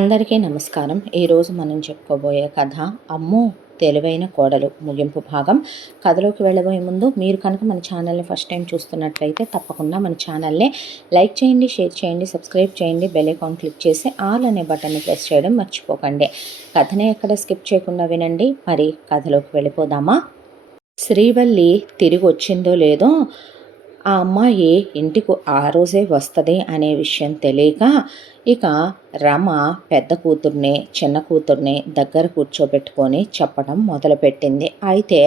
అందరికీ నమస్కారం. ఈరోజు మనం చెప్పుకోబోయే కథ అమ్మో తెలివైన కోడలు ముగింపు భాగం. కథలోకి వెళ్ళబోయే ముందు మీరు కనుక మన ఛానల్ని ఫస్ట్ టైం చూస్తున్నట్లయితే తప్పకుండా మన ఛానల్ని లైక్ చేయండి, షేర్ చేయండి, సబ్స్క్రైబ్ చేయండి, బెల్ ఐకాన్ క్లిక్ చేసి ఆల్ అనే బటన్ని ప్రెస్ చేయడం మర్చిపోకండి. కథని ఎక్కడ స్కిప్ చేయకుండా వినండి. మరి కథలోకి వెళ్ళిపోదామా? శ్రీవల్లి తిరిగి వచ్చిందో లేదో ఆ అమ్మాయి ఇంటికి ఆ రోజే వస్తుంది అనే విషయం తెలియక ఇక రమ పెద్ద కూతుర్ని చిన్న కూతుర్ని దగ్గర కూర్చోబెట్టుకొని చెప్పడం మొదలుపెట్టింది. అయితే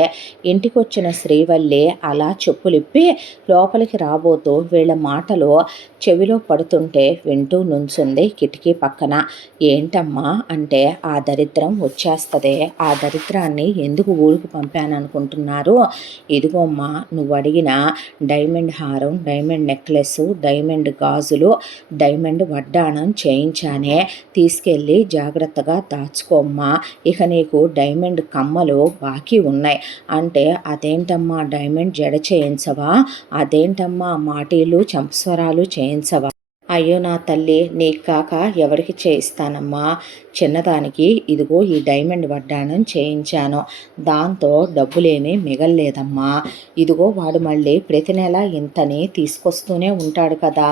ఇంటికి వచ్చిన శ్రీవల్లి అలా చెప్పులిప్పి లోపలికి రాబోతూ వీళ్ళ మాటలు చెవిలో పడుతుంటే వింటూ నుంచుంది కిటికీ పక్కన. ఏంటమ్మా అంటే, ఆ దరిద్రం వచ్చేస్తుంది, ఆ దరిద్రాన్ని ఎందుకు ఊరికి పంపాననుకుంటున్నారు? ఇదిగోమ్మా నువ్వు అడిగిన డైమండ్ హారం, డైమండ్ నెక్లెస్, డైమండ్ గాజులు, డైమండ్ వడ్డాణం చేయించానే, తీసుకెళ్ళి జాగ్రత్తగా దాచుకోమ్మా. ఇక నీకు డైమండ్ కమ్మలు బాకీ ఉన్నాయి అంటే, అదేంటమ్మా డైమండ్ జడ చేయించవా? అదేంటమ్మా మాటీలు చంపస్వరాలు చేయించవా? అయ్యో నా తల్లి, నీకు కాక ఎవరికి చేయిస్తానమ్మా? చిన్నదానికి ఇదిగో ఈ డైమండ్ వడ్డాణం చేయించాను, దాంతో డబ్బులేమీ మిగల్లేదమ్మా. ఇదిగో వాడు మళ్ళీ ప్రతి నెల ఇంతని తీసుకొస్తూనే ఉంటాడు కదా,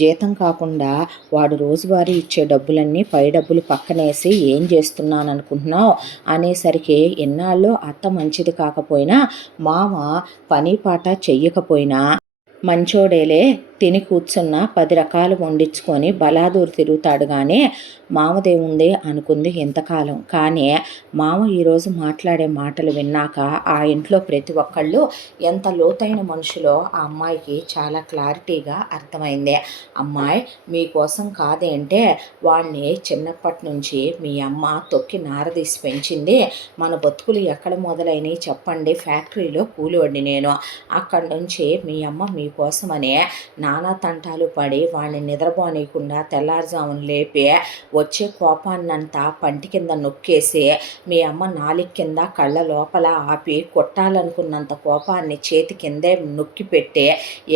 జీతం కాకుండా వాడు రోజువారీ ఇచ్చే డబ్బులన్నీ పై డబ్బులు పక్కనేసి ఏం చేస్తున్నాననుకుంటున్నావు అనేసరికి, ఎన్నాళ్ళు అత్త మంచిది కాకపోయినా, మామ పని పాట చెయ్యకపోయినా మంచోడేలే, తిని కూర్చున్న 10 రకాలు వండించుకొని బలాదూరు తిరుగుతాడు కానీ మామదేముంది అనుకుంది ఇంతకాలం. కానీ మామ ఈరోజు మాట్లాడే మాటలు విన్నాక ఆ ఇంట్లో ప్రతి ఒక్కళ్ళు ఎంత లోతైన మనుషులో ఆ అమ్మాయికి చాలా క్లారిటీగా అర్థమైంది. అమ్మాయి మీకోసం కాదేంటే, వాడిని చిన్నప్పటి నుంచి మీ అమ్మ తొక్కి నారదీసి పెంచింది. మన బతుకులు ఎక్కడ మొదలైనవి చెప్పండి? ఫ్యాక్టరీలో కూలివాడిని నేను. అక్కడి నుంచి మీ అమ్మ మీకోసమనే నానా తంటాలు పడి వాడిని నిద్రపోనీయకుండా తెల్లారుజామున లేపి వచ్చే కోపాన్నంతా పంటి కింద నొక్కేసి, మీ అమ్మ నాలిక కింద కళ్ళ లోపల ఆపి కొట్టాలనుకున్నంత కోపాన్ని చేతి కిందే నొక్కి పెట్టి,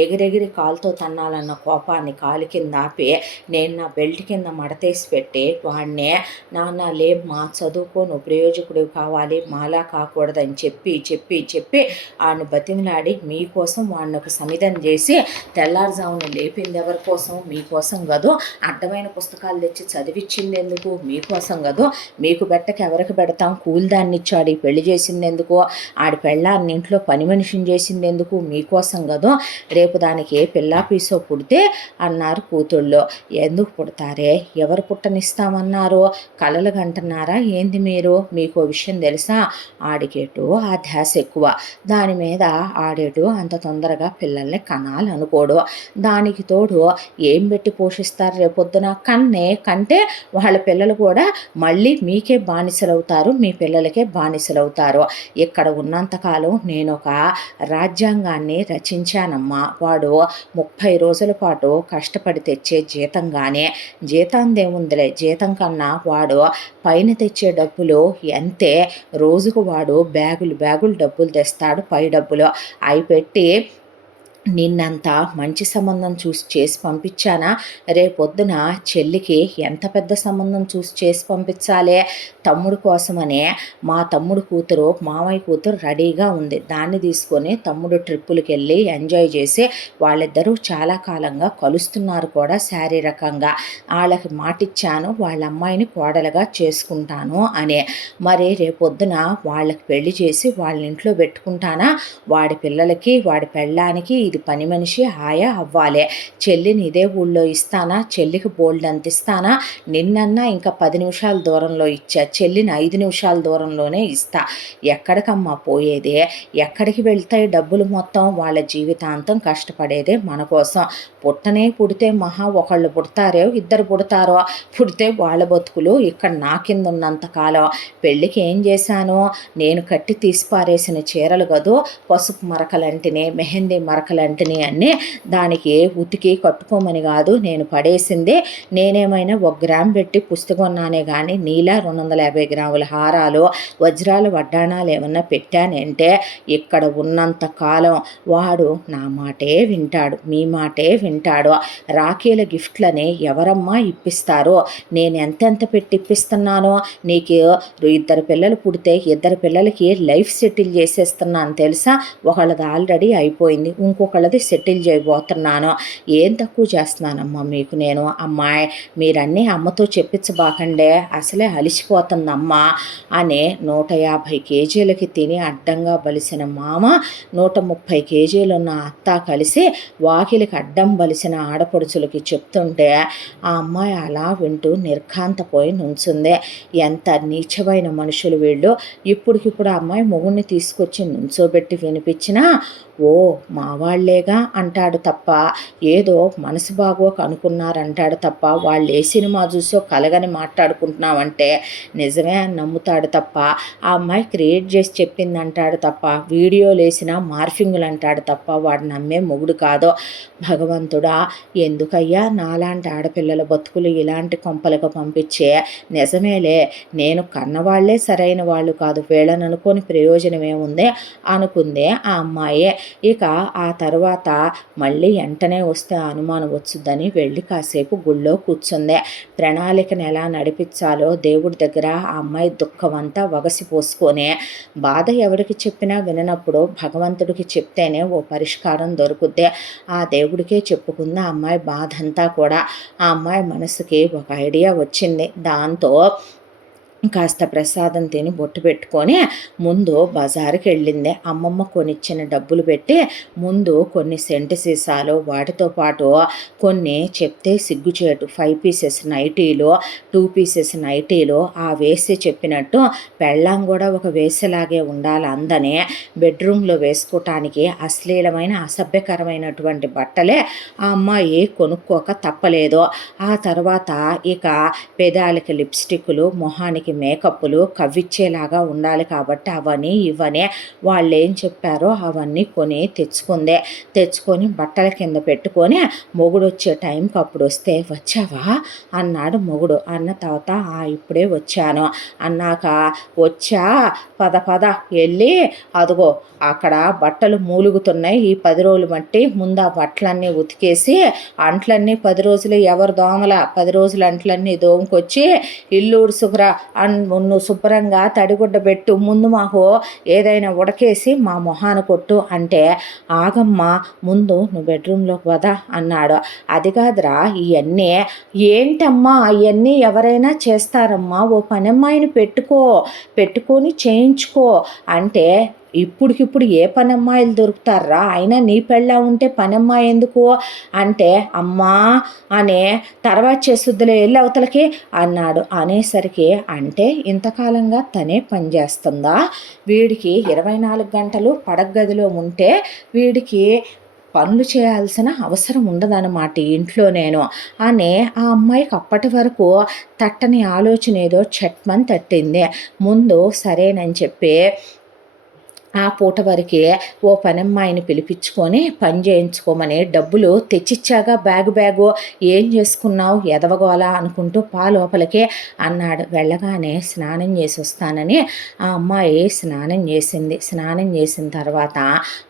ఎగిరెగిరి కాలుతో తన్నాలన్న కోపాన్ని కాలు కింద ఆపి, నేను నా బెల్ట్ కింద మడతేసి పెట్టి వాడిని, నాన్న లేమ్మా చదువుకో, నువ్వు ప్రయోజకుడు కావాలి, మాలా కాకూడదని చెప్పి చెప్పి చెప్పి వాడిని బతిమిలాడి మీకోసం వాడిని ఒక సమిధం చేసి తెల్లారుజామున లేపింది ఎవరి కోసం? మీకోసం కదూ. అడ్డమైన పుస్తకాలు తెచ్చి చదివించింది ఎందుకు? మీకోసం కదూ. మీకు బెట్టకి ఎవరికి పెడతాం? కూలిదాన్ని ఇచ్చాడు పెళ్లి చేసింది ఎందుకు? ఆడి పెళ్ళాన్ని ఇంట్లో పని మనిషిని చేసింది ఎందుకు? మీకోసం కదూ. రేపు దానికి పిల్లా పీసో పుడితే అన్నారు కూతుళ్ళు. ఎందుకు పుడతారే? ఎవరు పుట్టనిస్తామన్నారు? కలలు కంటున్నారా ఏంది మీరు? మీకు విషయం తెలుసా? ఆడికేటు ఆ ధ్యాస ఎక్కువ, దాని మీద ఆడేటు అంత తొందరగా పిల్లల్ని కనాలనుకోడు. దానికి తోడు ఏం పెట్టి పోషిస్తారు రేపొద్దున? కంటే వాళ్ళ పిల్లలు కూడా మళ్ళీ మీకే బానిసలవుతారు, మీ పిల్లలకే బానిసలవుతారు. ఇక్కడ ఉన్నంతకాలం నేను ఒక రాజ్యాంగాన్ని రచించానమ్మా. వాడు 30 రోజుల పాటు కష్టపడి తెచ్చే జీతంగానే, జీతందేముందిలే, జీతం కన్నా వాడు పైన తెచ్చే డబ్బులు ఎంతే. రోజుకు వాడు బ్యాగులు డబ్బులు తెస్తాడు, పై డబ్బులు అవి పెట్టి నిన్నంత మంచి సంబంధం చూసి చేసి పంపించానా? రేపొద్దున చెల్లికి ఎంత పెద్ద సంబంధం చూసి చేసి పంపించాలి? తమ్ముడు కోసమనే మా తమ్ముడు కూతురు, మామయ్య కూతురు రెడీగా ఉంది. దాన్ని తీసుకొని తమ్ముడు ట్రిప్పులకి వెళ్ళి ఎంజాయ్ చేసి వాళ్ళిద్దరూ చాలా కాలంగా కలుస్తున్నారు కూడా శారీరకంగా. వాళ్ళకి మాటిచ్చాను వాళ్ళ అమ్మాయిని కోడలుగా చేసుకుంటాను అనే. మరి రేపొద్దున వాళ్ళకి పెళ్లి చేసి వాళ్ళ ఇంట్లో పెట్టుకుంటానా? వాడి పిల్లలకి వాడి పెళ్ళానికి ఇది పని మనిషి హాయా అవ్వాలి. చెల్లిని ఇదే ఊళ్ళో ఇస్తానా? చెల్లికి బోల్డ్ అంత ఇస్తానా? నిన్నన్నా ఇంకా 10 నిమిషాల దూరంలో ఇచ్చా, చెల్లిని 5 నిమిషాల దూరంలోనే ఇస్తా. ఎక్కడికమ్మా పోయేదే? ఎక్కడికి వెళ్తాయి డబ్బులు మొత్తం? వాళ్ళ జీవితాంతం కష్టపడేదే మన కోసం. పుడితే మహా ఒకళ్ళు పుడతారో ఇద్దరు పుడతారో, పుడితే వాళ్ళ బతుకులు ఇక్కడ నా కింద ఉన్నంతకాలం. పెళ్ళికి ఏం చేశాను? నేను కట్టి తీసి పారేసిన చీరలు కదూ, పసుపు మరకలంటినే, మెహందీ మరకలంటే చీరలంటిని అన్నీ దానికి ఉతికి కట్టుకోమని కాదు నేను పడేసిందే. నేనేమైనా 1 గ్రామ్ పెట్టి పుస్తకొన్నానే కానీ నీలా 250 గ్రాముల హారాలు వజ్రాల వడ్డాణాలు ఏమన్నా పెట్టానంటే ఇక్కడ ఉన్నంత కాలం వాడు నా మాటే వింటాడు, మీ మాటే వింటాడు. రాఖీల గిఫ్ట్లని ఎవరమ్మా ఇప్పిస్తారో, నేను ఎంతెంత పెట్టి ఇప్పిస్తున్నానో, నీకు 2 పిల్లలు పుడితే 2 పిల్లలకి లైఫ్ సెటిల్ చేసేస్తున్నాను తెలుసా. ఒకళ్ళది ఆల్రెడీ అయిపోయింది, ఇంకొకళ్ళది సెటిల్ చేయబోతున్నాను. ఏం తక్కువ చేస్తున్నానమ్మా మీకు నేను. అమ్మాయి మీరన్నీ అమ్మతో చెప్పించబాకండే, అసలే అలిసిపోతుందమ్మా అని 150 కేజీలకి తిని అడ్డంగా బలిసిన మామ 130 కేజీలున్న అత్త కలిసి వాకిలికి అడ్డం బలిసిన ఆడపడుచులకి చెప్తుంటే ఆ అమ్మాయి అలా వింటూ నిర్ఘాంతపోయి నుంచుందే. ఎంత నీచమైన మనుషులు వీళ్ళు. ఇప్పటికిప్పుడు ఆ అమ్మాయి మొగుడిని తీసుకొచ్చి నుంచోబెట్టి వినిపించినా ఓ మా వాళ్ళేగా అంటాడు తప్ప, ఏదో మనసు బాగోక అనుకున్నారంటాడు తప్ప, వాళ్ళు ఏ సినిమా చూసో కలగని మాట్లాడుకుంటున్నామంటే నిజమే అని నమ్ముతాడు తప్ప, ఆ అమ్మాయి క్రియేట్ చేసి చెప్పింది అంటాడు తప్ప, వీడియోలు వేసిన మార్ఫింగులు అంటాడు తప్ప, వాడు నమ్మే మొగుడు కాదో. భగవంతుడా, ఎందుకయ్యా నాలాంటి ఆడపిల్లల బతుకులు ఇలాంటి కొంపలకు పంపించే. నిజమేలే, నేను కన్నవాళ్లే సరైన వాళ్ళు కాదు, వీళ్ళని అనుకోని ప్రయోజనం ఏముందే అనుకుందే ఆ అమ్మాయే. ఇక ఆ తర్వాత మళ్ళీ వెంటనే వస్తే అనుమానం వచ్చుద్దని వెళ్ళి కాసేపు గుళ్ళో కూర్చుందే. ప్రణాళికను ఎలా నడిపించాలో దేవుడి దగ్గర ఆ అమ్మాయి దుఃఖమంతా వగసిపోసుకొని, బాధ ఎవరికి చెప్పినా విననప్పుడు భగవంతుడికి చెప్తేనే ఓ పరిష్కారం దొరుకుద్ది. ఆ దేవుడికే చెప్పుకుంది ఆ అమ్మాయి బాధ అంతా కూడా. ఆ అమ్మాయి మనసుకి ఒక ఐడియా వచ్చింది. దాంతో కాస్త ప్రసాదం తిని బొట్టు పెట్టుకొని ముందు బజారుకి వెళ్ళింది. అమ్మమ్మ కొనిచ్చిన డబ్బులు పెట్టి ముందు కొన్ని సెంటు సీసాలు, వాటితో పాటు కొన్ని చెప్తే సిగ్గుచేటు 5 పీసెస్ నైటీలు, 2 పీసెస్ నైటీలు ఆ వేసి చెప్పినట్టు పెళ్ళాం కూడా ఒక వేసేలాగే ఉండాలి అందని బెడ్రూమ్లో వేసుకోవటానికి అశ్లీలమైన అసభ్యకరమైనటువంటి బట్టలే ఆ అమ్మాయి కొనుక్కోక తప్పలేదు. ఆ తర్వాత ఇక పెదాలకి లిప్స్టిక్లు, మొహానికి మేకప్లు కవ్విచ్చేలాగా ఉండాలి కాబట్టి అవని ఇవని వాళ్ళు ఏం చెప్పారో అవన్నీ కొని తెచ్చుకొని బట్టల కింద పెట్టుకొని మొగుడు వచ్చే టైంకి అప్పుడు వస్తే వచ్చావా అన్నాడు మొగుడు. అన్న తర్వాత ఇప్పుడే వచ్చాను అన్నాక, వచ్చా పద వెళ్ళి అదిగో అక్కడ బట్టలు మూలుగుతున్నాయి, ఈ 10 రోజులు మట్టి ముందు ఆ బట్టలన్నీ ఉతికేసి అంట్లన్నీ 10 రోజులు ఎవరు దోమల 10 రోజులు అంట్లన్నీ దోముకొచ్చి ఇల్లు ఉడుసుకురా నువ్వు శుభ్రంగా తడిగుడ్డ పెట్టు, ముందు మాకు ఏదైనా ఉడకేసి మా మొహాన కొట్టు అంటే, ఆగమ్మ ముందు నువ్వు బెడ్రూమ్లోకి వదా అన్నాడు. అది కాదురా ఇవన్నీ ఏంటమ్మా, ఇవన్నీ ఎవరైనా చేస్తారమ్మా, ఓ పనమ్మాయిని పెట్టుకొని చేయించుకో అంటే, ఇప్పుడికిప్పుడు ఏ పనమ్మాయిలు దొరుకుతారా, అయినా నీ పెళ్ళా ఉంటే పనమ్మాయి ఎందుకు అంటే, అమ్మా అనే తర్వాత చేస్తుద్దులే వెళ్ళి అవతలకి అన్నాడు. అనేసరికి అంటే ఇంతకాలంగా తనే పనిచేస్తుందా, వీడికి 24 గంటలు పడగదిలో ఉంటే వీడికి పనులు చేయాల్సిన అవసరం ఉండదన్నమాట ఇంట్లో నేను అని ఆ అమ్మాయికి అప్పటి వరకు తట్టని ఆలోచన ఏదో చట్మని తట్టింది. ముందు సరేనని చెప్పి ఆ పూట వరకే ఓ పనమ్మాయిని పిలిపించుకొని పని చేయించుకోమని డబ్బులు తెచ్చిచ్చాగా బ్యాగు ఏం చేసుకున్నావు ఎదవగోలా అనుకుంటూ లోపలికే అన్నాడు. వెళ్ళగానే స్నానం చేసి వస్తానని ఆ అమ్మాయి స్నానం చేసింది. స్నానం చేసిన తర్వాత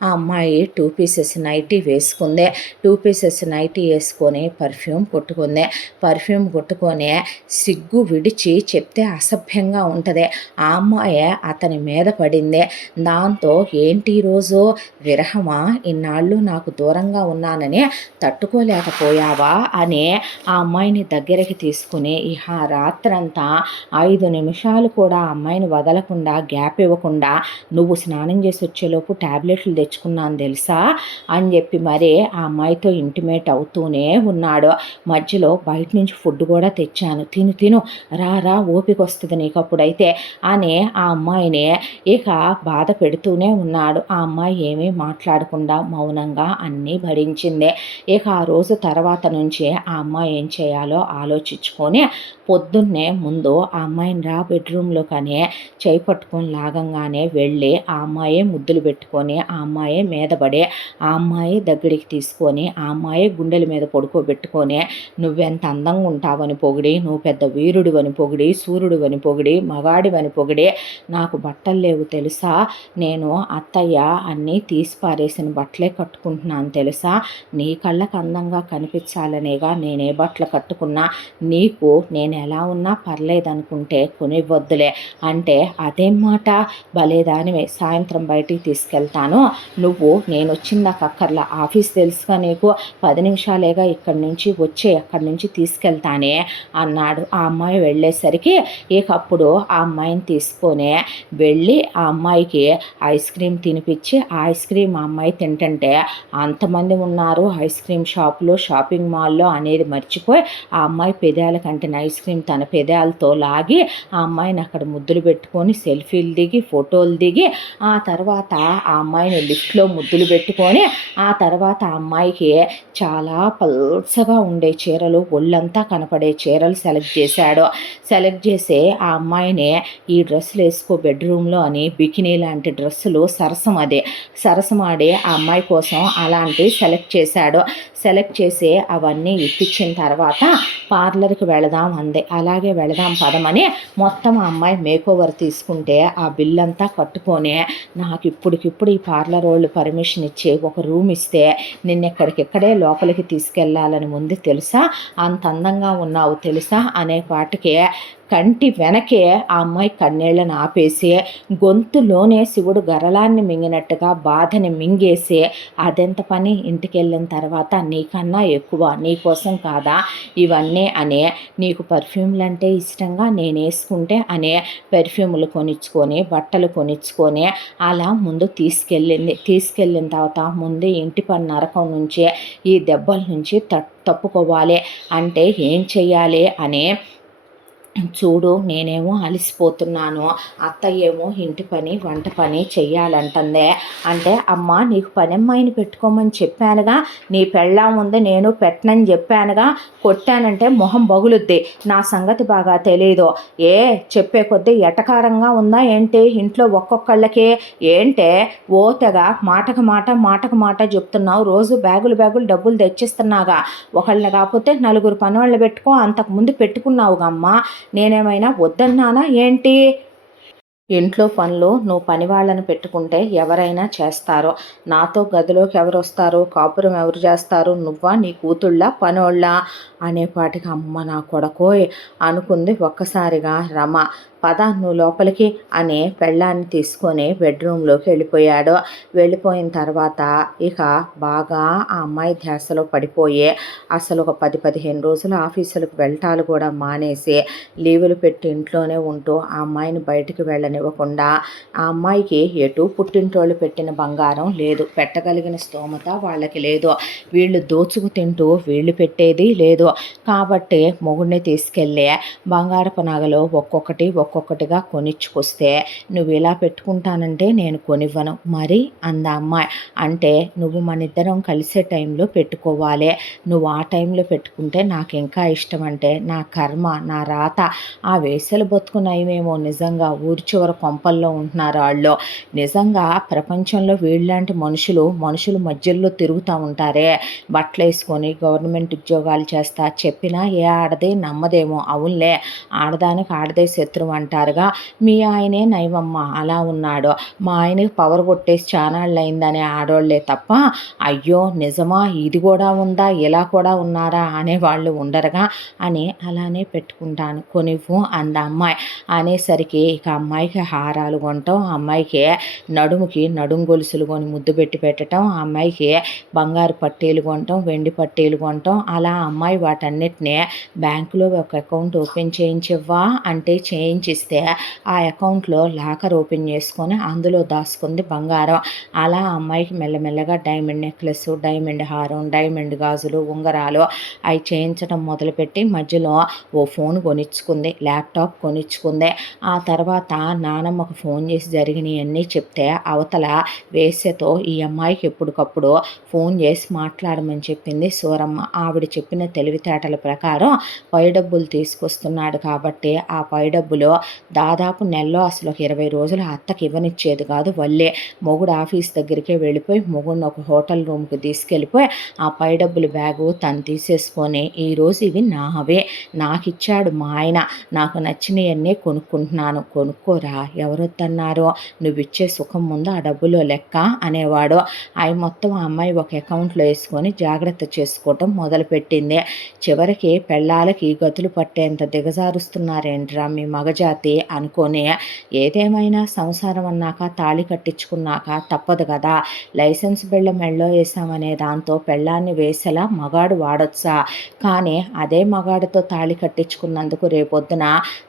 ఆ అమ్మాయి 2 పీసెస్ నైటీ వేసుకుంది. 2 పీసెస్ నైటీ వేసుకొని పర్ఫ్యూమ్ కొట్టుకొని సిగ్గు విడిచి చెప్తే అసభ్యంగా ఉంటుంది. ఆ అమ్మాయి అతని మీద పడింది. దాంతో ఏంటి ఈరోజు విరహమా, ఇన్నాళ్ళు నాకు దూరంగా ఉన్నానని తట్టుకోలేకపోయావా అని ఆ అమ్మాయిని దగ్గరికి తీసుకుని ఇహ రాత్రంతా 5 నిమిషాలు కూడా ఆ అమ్మాయిని వదలకుండా గ్యాప్ ఇవ్వకుండా, నువ్వు స్నానం చేసి వచ్చేలోపు ట్యాబ్లెట్లు తెచ్చుకున్నాను తెలుసా అని చెప్పి మరి ఆ అమ్మాయితో ఇంటిమేట్ అవుతూనే ఉన్నాడు. మధ్యలో బయట నుంచి ఫుడ్ కూడా తెచ్చాను, తిను రా ఓపిక వస్తుంది నీకు అప్పుడైతే అని ఆ అమ్మాయిని ఇక బాధ పెడుతూ కొడుతూనే ఉన్నాడు. ఆ అమ్మాయి ఏమీ మాట్లాడకుండా మౌనంగా అన్నీ భరించింది. ఇక ఆ రోజు తర్వాత నుంచి ఆ అమ్మాయి ఏం చేయాలో ఆలోచించుకొని పొద్దున్నే ముందు ఆ అమ్మాయిని రా బెడ్రూమ్లోకనే చేయి పట్టుకొని లాగంగానే వెళ్ళి ఆ అమ్మాయే ముద్దులు పెట్టుకొని ఆ అమ్మాయే మీదపడి ఆ అమ్మాయి దగ్గరికి తీసుకొని ఆ అమ్మాయే గుండెల మీద పడుకోబెట్టుకొని నువ్వెంత అందంగా ఉంటావని పొగిడి, నువ్వు పెద్ద వీరుడివని పొగిడి, సూర్యుడివని పొగిడి, మగాడివని పొగిడి, నాకు బట్టలు లేవు తెలుసా, నేను అత్తయ్య అన్నీ తీసి పారేసిన బట్టలే కట్టుకుంటున్నాను తెలుసా, నీ కళ్ళకు అందంగా కనిపించాలనేగా నేనే బట్టలు కట్టుకున్నా, నీకు నేను ఎలా ఉన్నా పర్లేదనుకుంటే కొనివ్వద్దులే అంటే అదేం మాట, భలేదానివే, సాయంత్రం బయటికి తీసుకెళ్తాను, నువ్వు నేను వచ్చిందాక అక్కర్లా, ఆఫీస్ తెలుసుగా నీకు, 10 నిమిషాలేగా ఇక్కడి నుంచి వచ్చి అక్కడి నుంచి తీసుకెళ్తానే అన్నాడు. ఆ అమ్మాయి వెళ్ళేసరికి ఇక అప్పుడు ఆ అమ్మాయిని తీసుకొని వెళ్ళి ఆ అమ్మాయికి ఐస్ క్రీమ్ తినిపించి ఆ ఐస్ క్రీమ్ ఆ అమ్మాయి తింటుంటే అంతమంది ఉన్నారు ఐస్ క్రీమ్ షాపులో షాపింగ్ మాల్లో అనేది మర్చిపోయి ఆ అమ్మాయి పెదాల కంటిన ఐస్ క్రీమ్ తన పెదాలతో లాగి ఆ అమ్మాయిని అక్కడ ముద్దులు పెట్టుకొని సెల్ఫీలు దిగి ఫోటోలు దిగి ఆ తర్వాత ఆ అమ్మాయిని లిఫ్ట్లో ముద్దులు పెట్టుకొని ఆ తర్వాత ఆ అమ్మాయికి చాలా పల్సగా ఉండే చీరలు ఒళ్ళంతా కనపడే చీరలు సెలెక్ట్ చేసి ఆ అమ్మాయిని ఈ డ్రెస్సులు వేసుకో బెడ్రూమ్లో అని బికినీ లాంటి డ్రెస్సులు సరసమాడి ఆ అమ్మాయి కోసం అలాంటి సెలెక్ట్ చేసి అవన్నీ ఇప్పించిన తర్వాత పార్లర్కి వెళదాం అంది. అలాగే వెళదాం పదమని మొత్తం ఆ అమ్మాయి మేకోవర్ తీసుకుంటే ఆ బిల్ అంతా కట్టుకొని నాకు ఇప్పటికిప్పుడు ఈ పార్లర్ వాళ్ళు పర్మిషన్ ఇచ్చి ఒక రూమ్ ఇస్తే నిన్నెక్కడికెక్కడే లోపలికి తీసుకెళ్లాలని ఉంది తెలుసా, అంత అందంగా ఉన్నావు తెలుసా అనే పాటికి కంటి వెనకే ఆ అమ్మాయి కన్నీళ్లను ఆపేసి గొంతులోనే శివుడు గరళాన్ని మింగినట్టుగా బాధని మింగేసి అదెంత పని, ఇంటికి వెళ్ళిన తర్వాత నీకన్నా ఎక్కువ నీకోసం కాదా ఇవన్నీ అనే, నీకు పర్ఫ్యూమ్లు అంటే ఇష్టంగా నేను వేసుకుంటే అనే పెర్ఫ్యూములు కొనిచ్చుకొని బట్టలు కొనిచ్చుకొని అలా ముందు తీసుకెళ్ళిన తర్వాత ముందు ఇంటి పని నరకం నుంచి ఈ దెబ్బల నుంచి తప్పుకోవాలి అంటే ఏం చెయ్యాలి అనే, చూడు నేనేమో అలసిపోతున్నాను, అత్తయ్య ఏమో ఇంటి పని వంట పని చెయ్యాలంటుందే అంటే, అమ్మ నీకు పనమ్మాయిని పెట్టుకోమని చెప్పానుగా, నీ పెళ్ళాం ఉంది నేను పెట్టనని చెప్పానుగా, కొట్టానంటే మొహం బగులుద్ది, నా సంగతి బాగా తెలీదు, చెప్పే కొద్దీ ఎటకారంగా ఉందా ఏంటి, ఇంట్లో ఒక్కొక్కళ్ళకి ఏంటే ఓ తెగ మాటకు మాట చెప్తున్నావు, రోజు బ్యాగులు డబ్బులు తెచ్చిస్తున్నాగా, ఒకళ్ళని కాకపోతే 4 పనోళ్ళని పెట్టుకో, అంతకుముందు పెట్టుకున్నావుగా అమ్మ, నేనేమైనా వద్దన్నానా ఏంటి, ఇంట్లో పనులు నువ్వు పని వాళ్ళని పెట్టుకుంటే ఎవరైనా చేస్తారు, నాతో గదిలోకి ఎవరు వస్తారు, కాపురం ఎవరు చేస్తారు, నువ్వా నీ కూతుళ్ళ పనోళ్ళ అనేపాటికి అమ్మ నా కొడకోయ్ అనుకుంది ఒక్కసారిగా రమ. పద నువ్వు లోపలికి అని పెళ్ళాన్ని తీసుకొని బెడ్రూమ్లోకి వెళ్ళిపోయిన తర్వాత ఇక బాగా ఆ అమ్మాయి ధ్యాసలో పడిపోయి అసలు ఒక 10-15 రోజులు ఆఫీసులకు వెళ్ళటాలు కూడా మానేసి లీవులు పెట్టి ఇంట్లోనే ఉంటూ ఆ అమ్మాయిని బయటికి వెళ్ళనివ్వకుండా, ఆ అమ్మాయికి ఎటు పుట్టింటోళ్ళు పెట్టిన బంగారం లేదు, పెట్టగలిగిన స్తోమత వాళ్ళకి లేదు, వీళ్ళు దోచుకు తింటూ వీళ్ళు పెట్టేది లేదు, కాబట్టి మొగుడిని తీసుకెళ్ళి బంగారపు నగలు ఒక్కొక్కటిగా కొనిచ్చుకొస్తే నువ్వు ఇలా పెట్టుకుంటానంటే నేను కొనివ్వను మరి అంద అమ్మాయి. అంటే నువ్వు మన ఇద్దరం కలిసే టైంలో పెట్టుకోవాలి, నువ్వు ఆ టైంలో పెట్టుకుంటే నాకు ఇంకా ఇష్టం అంటే నా కర్మ నా రాత, ఆ వేసలు బతుకునయమేమో నిజంగా ఊరి చివర కొంపల్లో ఉంటున్నారు వాళ్ళు, నిజంగా ప్రపంచంలో వీళ్ళలాంటి మనుషులు మధ్యలో తిరుగుతూ ఉంటారే, బట్టలు వేసుకొని గవర్నమెంట్ ఉద్యోగాలు చేస్తా చెప్పినా ఏ ఆడదే నమ్మదేమో, అవునులే ఆడదానికి ఆడదే శత్రువు అంటారుగా, మీ ఆయనే నయమమ్మ అలా ఉన్నాడు, మా ఆయనకి పవర్ కొట్టేసి చానాళ్ళు అయిందనే ఆడోళ్లే తప్ప అయ్యో నిజమా ఇది కూడా ఉందా ఇలా కూడా ఉన్నారా అనేవాళ్ళు ఉండరుగా అని అలానే పెట్టుకుంటాను కొనివ్వు అంద అమ్మాయి. అనేసరికి ఇక అమ్మాయికి హారాలు కొనటం, అమ్మాయికి నడుం గొలుసులు కొని ముద్దు పెట్టడం, ఆ అమ్మాయికి బంగారు పట్టీలు కొనటం వెండి పట్టీలు కొనటం, అలా అమ్మాయి వాటన్నిటినీ బ్యాంకులో ఒక అకౌంట్ ఓపెన్ చేయించివ్వా అంటే చేయించిస్తే ఆ అకౌంట్లో లాకర్ ఓపెన్ చేసుకొని అందులో దాచుకుంది బంగారం. అలా అమ్మాయికి మెల్లమెల్లగా డైమండ్ నెక్లెస్, డైమండ్ హారం, డైమండ్ గాజులు, ఉంగరాలు అవి చేయించడం మొదలుపెట్టి మధ్యలో ఓ ఫోన్ కొనిచ్చుకుంది, ల్యాప్టాప్ కొనిచ్చుకుంది. ఆ తర్వాత నానమ్మకు ఫోన్ చేసి జరిగినవన్నీ చెప్తే అవతల వేశ్యతో ఈ అమ్మాయికి ఎప్పటికప్పుడు ఫోన్ చేసి మాట్లాడమని చెప్పింది సూరమ్మ. ఆవిడ చెప్పిన తెలివితేటల ప్రకారం పై డబ్బులు తీసుకొస్తున్నాడు కాబట్టి ఆ పై డబ్బులు దాదాపు నెలలో అసలు ఒక 20 రోజులు అత్తకి ఇవ్వనిచ్చేది కాదు. వల్లే మొగుడు ఆఫీస్ దగ్గరికే వెళ్ళిపోయి మొగుడిని ఒక హోటల్ రూమ్కి తీసుకెళ్ళిపోయి ఆ పై డబ్బులు బ్యాగు తను తీసేసుకొని ఈరోజు ఇవి నావే, నాకు ఇచ్చాడు మా ఆయన, నాకు నచ్చినవన్నీ కొనుక్కుంటున్నాను, కొనుక్కోరా ఎవరొద్దన్నారో, నువ్వు ఇచ్చే సుఖం ముందు ఆ డబ్బులో లెక్క అనేవాడు. అవి మొత్తం ఆ అమ్మాయి ఒక అకౌంట్లో వేసుకొని జాగ్రత్త చేసుకోవటం మొదలుపెట్టింది. చివరికి పెళ్ళాలకి గతులు పట్టేంత దిగజారుస్తున్నారేంట్రా మీ మగజాతి అనుకొని, ఏదేమైనా సంసారం అన్నాక తాళి కట్టించుకున్నాక తప్పదు కదా, లైసెన్స్ బిళ్ళ మెళ్ళో వేసామనే దాంతో పెళ్ళాన్ని వేసేలా మగాడు వాడొచ్చా, కానీ అదే మగాడితో తాళి కట్టించుకున్నందుకు రేపొద్దున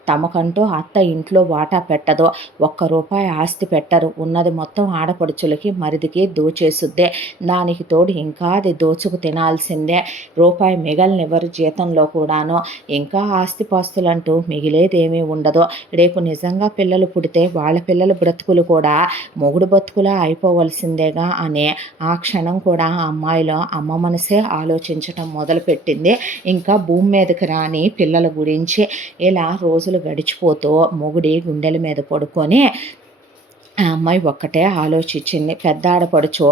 తమకంటూ అత్త ఇంట్లో వాటా పెట్టదు, ₹1 ఆస్తి పెట్టరు, ఉన్నది మొత్తం ఆడపడుచులకి మరిదికి దోచేసుద్దే, దానికి తోడు ఇంకా అది దోచుకు తినాల్సిందే, రూపాయి మిగలనివ్వరు జీతంలో కూడాను, ఇంకా ఆస్తిపాస్తులంటూ మిగిలేదేమీ ఉండదు. రేపు నిజంగా పిల్లలు పుడితే వాళ్ళ పిల్లల బ్రతుకులు కూడా మొగుడు బతుకులా అయిపోవలసిందేగా అనే ఆ క్షణం కూడా ఆ అమ్మాయిలో అమ్మ మనసే ఆలోచించటం మొదలుపెట్టింది. ఇంకా భూమి మీదకి రాని పిల్లల గురించి. ఇలా రోజులు గడిచిపోతూ మొగుడి గుండెల మీద పడుకొని ఆ అమ్మాయి ఒక్కటే ఆలోచించింది. పెద్ద ఆడపడుచు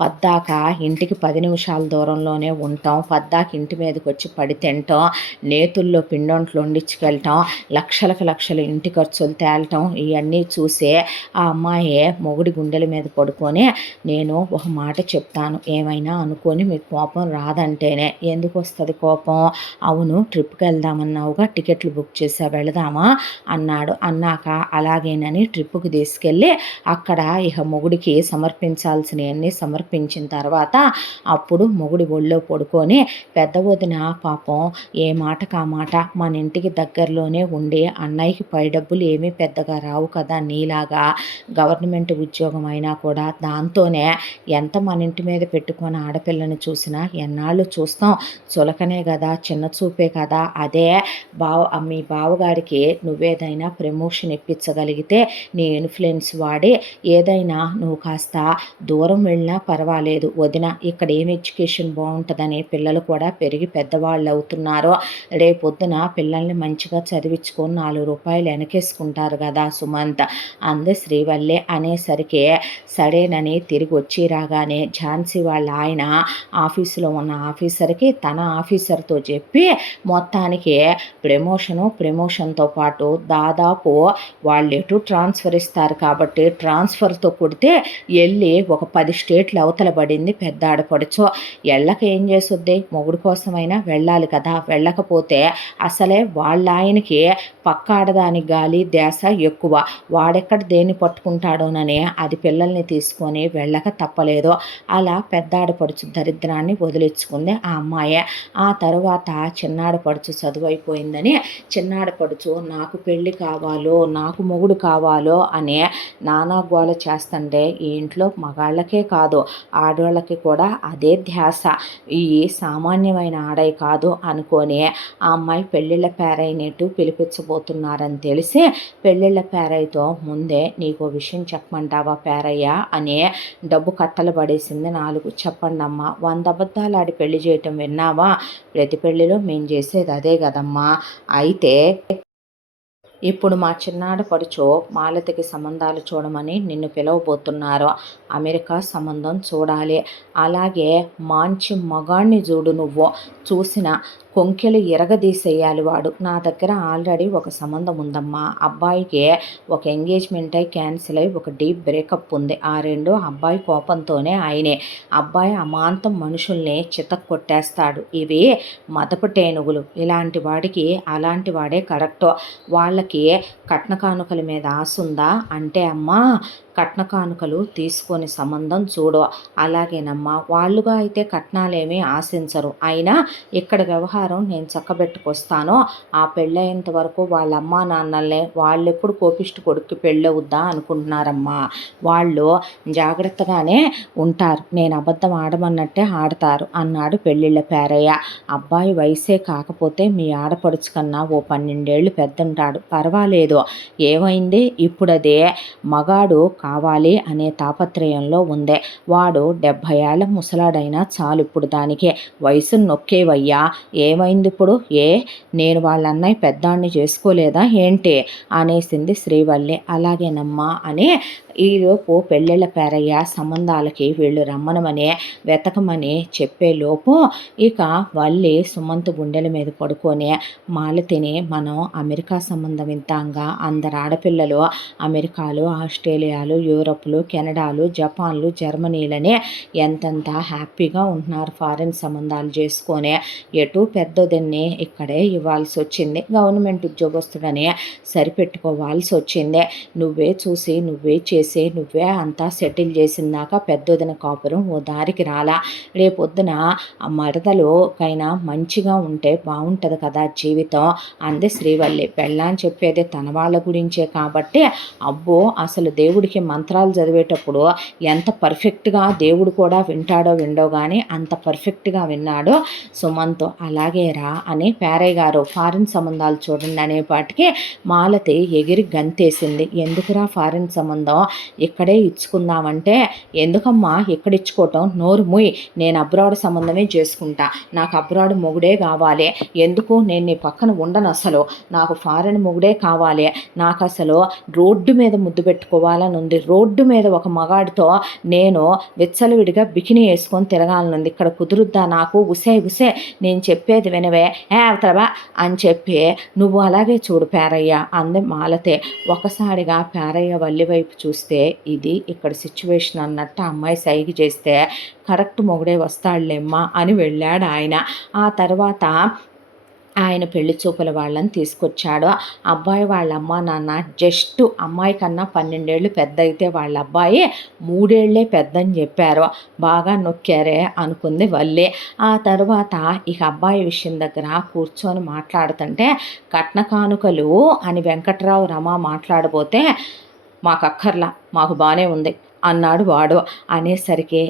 పద్దాక ఇంటికి 10 నిమిషాల దూరంలోనే ఉంటాం, పద్దాక ఇంటి మీదకి వచ్చి పడి తింటాం, నేతుల్లో పిండొంట్లు వండించుకెళ్ళటం, లక్షలకు లక్షలు ఇంటి ఖర్చులు తేలటం, ఇవన్నీ చూసే ఆ అమ్మాయి మొగుడి గుండెల మీద పడుకొని, నేను ఒక మాట చెప్తాను ఏమైనా అనుకొని మీకు కోపం రాదంటేనే. ఎందుకు వస్తుంది కోపం? అవును ట్రిప్కి వెళ్దామన్నావుగా, టికెట్లు బుక్ చేసా వెళదామా అన్నాడు. అన్నాక అలాగేనని ట్రిప్పుకి తీసుకెళ్ళి అక్కడ ఇక మొగుడికి సమర్పించాల్సినవన్నీ సమర్పించిన తర్వాత అప్పుడు మొగుడి ఒళ్ళో పడుకొని, పెద్ద వదిన పాపం ఏ మాటకు ఆ మాట మన ఇంటికి దగ్గరలోనే ఉండి అన్నయ్యకి పై డబ్బులు ఏమీ పెద్దగా రావు కదా, నీలాగా గవర్నమెంట్ ఉద్యోగం అయినా కూడా దాంతోనే ఎంత మన ఇంటి మీద పెట్టుకొని ఆడపిల్లని చూసినా ఎన్నాళ్ళు చూస్తాం, చులకనే కదా, చిన్న చూపే కదా, అదే మీ బావగారికి నువ్వేదైనా ప్రమోషన్ ఇప్పించగలిగితే నీ ఇన్ఫ్లుయెన్స్ వాడి ఏదైనా నువ్వు కాస్త దూరం వెళ్ళినా పర్వాలేదు వదిన, ఇక్కడ ఏం ఎడ్యుకేషన్ బాగుంటుందని పిల్లలు కూడా పెరిగి పెద్దవాళ్ళు అవుతున్నారు, రేపొద్దున పిల్లల్ని మంచిగా చదివించుకొని ₹4 వెనకేసుకుంటారు కదా సుమంత్ అంది శ్రీవల్లి. అనేసరికి సరేనని తిరిగి వచ్చి రాగానే ఝాన్సీ వాళ్ళ ఆయన ఆఫీసులో ఉన్న ఆఫీసర్కి తన ఆఫీసర్తో చెప్పి మొత్తానికి ప్రమోషన్తో పాటు దాదాపు వాళ్ళు ఎటు ట్రాన్స్ఫర్ ఇస్తారు కాబట్టి ట్రాన్స్ఫర్తో కొడితే వెళ్ళి ఒక 10 స్టేట్లు అవతల పడింది పెద్ద ఆడపడుచు. ఎళ్ళక ఏం చేస్తుంది, మొగుడు కోసమైనా వెళ్ళాలి కదా, వెళ్ళకపోతే అసలే వాళ్ళ ఆయనకి పక్క ఆడదానికి గాలి దేశ ఎక్కువ, వాడెక్కడ దేన్ని పట్టుకుంటాడోనని అది పిల్లల్ని తీసుకొని వెళ్ళక తప్పలేదు. అలా పెద్ద ఆడపడుచు దరిద్రాన్ని వదిలించుకుంది ఆ అమ్మాయి. ఆ తర్వాత చిన్నాడపడుచు చదువు అయిపోయిందని చిన్నాడపడుచు నాకు పెళ్ళి కావాలో నాకు మొగుడు కావాలో అనే నానా గోల చేస్తుంటే ఈ ఇంట్లో మగాళ్ళకే కాదు ఆడవాళ్ళకి కూడా అదే ధ్యాస, ఈ సామాన్యమైన ఆడై కాదు అనుకొని ఆ అమ్మాయి పెళ్ళిళ్ళ పేరైనట్టు పిలిపించబోతున్నారని తెలిసి పెళ్ళిళ్ళ పేరైతో ముందే నీకు విషయం చెప్పమంటావా పేరయ్య అని డబ్బు కట్టలు పడేసింది 4. చెప్పండి అమ్మ, 100 అబద్ధాలు ఆడి పెళ్లి చేయటం విన్నావా, ప్రతి పెళ్ళిలో మేము చేసేది అదే కదమ్మా, అయితే ఇప్పుడు మా చిన్నాడపడుచు మాలతికి సంబంధాలు చూడమని నిన్ను పిలవబోతున్నారు, అమెరికా సంబంధం చూడాలి, అలాగే మంచి మగాణ్ణి చూడు, నువ్వు చూసిన కొంకెలు ఎరగదీసేయాలి వాడు, నా దగ్గర ఆల్రెడీ ఒక సంబంధం ఉందమ్మా, అబ్బాయికి ఒక ఎంగేజ్మెంట్ అయి క్యాన్సిల్ అయ్యి ఒక డీప్ బ్రేకప్ ఉంది, ఆ రెండు అబ్బాయి కోపంతోనే ఆయనే, అబ్బాయి అమాంతం మనుషుల్ని చితక్కొట్టేస్తాడు, ఇవి మదపు టేనుగులు, ఇలాంటి వాడికి అలాంటి వాడే కరెక్ట్, వాళ్ళకి కట్న కానుకల మీద ఆశ ఉందా అంటే అమ్మా కట్న కానుకలు తీసుకొని సంబంధం చూడు, అలాగేనమ్మా వాళ్ళుగా అయితే కట్నాలేమీ ఆశించరు, అయినా ఇక్కడ వ్యవహారం సంసారం నేను చక్కబెట్టుకొస్తాను, ఆ పెళ్ళయ్యేంత వరకు వాళ్ళ అమ్మా నాన్నల్ని వాళ్ళెప్పుడు కోపిష్టి కొడుక్కి పెళ్ళవుద్దా అనుకుంటున్నారమ్మా, వాళ్ళు జాగ్రత్తగానే ఉంటారు, నేను అబద్ధం ఆడమన్నట్టే ఆడతారు అన్నాడు పెళ్ళిళ్ళ పేరయ్య. అబ్బాయి వయసే కాకపోతే మీ ఆడపడుచు కన్నా ఓ 12 ఏళ్ళు పెద్దంటాడు, పర్వాలేదు, ఏమైంది ఇప్పుడు, అదే మగాడు కావాలి అనే తాపత్రయంలో ఉందే, వాడు 70 ఏళ్ల ముసలాడైనా చాలు ఇప్పుడు దానికే, వయసును నొక్కేవయ్యా, ఏమైంది ఇప్పుడు, నేను వాళ్ళ అన్నయ్య పెద్దాన్ని చేసుకోలేదా ఏంటి అనేసింది శ్రీవల్లి. అలాగేనమ్మా అని ఈలోపు పెళ్ళిళ్ళ పేరయ్య సంబంధాలకి వీళ్ళు రమ్మనమని వెతకమని చెప్పేలోపు ఇక వల్లి సుమంత్ గుండెల మీద పడుకొని, మాలతిని మనం అమెరికా సంబంధం ఇద్దాంగా, అందరు ఆడపిల్లలు అమెరికాలు, ఆస్ట్రేలియాలు, యూరప్లు, కెనడాలు, జపాన్లు, జర్మనీలని ఎంతెంత హ్యాపీగా ఉంటున్నారు ఫారిన్ సంబంధాలు చేసుకొని, ఎటు పెద్దదిన్ని ఇక్కడే ఇవ్వాల్సి వచ్చింది, గవర్నమెంట్ ఉద్యోగస్తుడని సరిపెట్టుకోవాల్సి వచ్చింది, నువ్వే చూసి నువ్వే చేసి నువ్వే అంతా సెటిల్ చేసిందాకా పెద్దొదిన కాపురం ఓ దారికి రాలా, రేపొద్దున మరదలుకైనా మంచిగా ఉంటే బాగుంటుంది కదా జీవితం అంది శ్రీవల్లి. పెళ్ళాని చెప్పేది తన వాళ్ళ గురించే కాబట్టి, అబ్బో అసలు దేవుడికి మంత్రాలు చదివేటప్పుడు ఎంత పర్ఫెక్ట్గా దేవుడు కూడా వింటాడో విండో కానీ అంత పర్ఫెక్ట్గా విన్నాడు సుమంత్. అలాగే రా అని పేరయ్య గారు ఫారిన్ సంబంధాలు చూడండి అనేపాటికి మాలతి ఎగిరి గంతేసింది. ఎందుకురా ఫారిన్ సంబంధం, ఇక్కడే ఇచ్చుకుందామంటే, ఎందుకమ్మా ఇక్కడ ఇచ్చుకోవటం, నోరు ముయ్, నేను అబ్రాడ్ సంబంధమే చేసుకుంటా, నాకు అబ్రాడ్ మొగుడే కావాలి, ఎందుకు నేను నీ పక్కన ఉండను, అసలు నాకు ఫారిన్ మొగుడే కావాలి, నాకు అసలు రోడ్డు మీద ముద్దు పెట్టుకోవాలని ఉంది, రోడ్డు మీద ఒక మగాడితో నేను విచ్చలవిడిగా బికిని వేసుకొని తిరగాలనుంది, ఇక్కడ కుదురుద్దా నాకు, ఉసే నేను చెప్పేది వినవే అవతలవా అని చెప్పి, నువ్వు అలాగే చూడు పేరయ్య అంది మాలతే. ఒకసారిగా పేరయ్య వల్లి వైపు చూస్తే ఇది ఇక్కడ సిచ్యువేషన్ అన్నట్టు అమ్మాయి సైగ చేస్తే, కరెక్ట్ మొగుడే వస్తాడులేమ్మా అని వెళ్ళాడు ఆయన. ఆ తర్వాత ఆయన పెళ్లి చూపుల వాళ్ళని తీసుకొచ్చాడు. అబ్బాయి వాళ్ళ అమ్మ నాన్న జస్ట్ అమ్మాయి కన్నా 12 ఏళ్ళు పెద్ద అయితే వాళ్ళ అబ్బాయి 3 ఏళ్లే పెద్దని చెప్పారు. బాగా నొక్కారే అనుకుంది వల్లి. ఆ తర్వాత ఇక అబ్బాయి విషయం దగ్గర కూర్చొని మాట్లాడుతుంటే, కట్న కానుకలు అని వెంకట్రావు రమ మాట్లాడబోతే, మాకు అక్కర్లా, మాకు బాగానే ఉంది అన్నాడు వాడు. అనేసరికి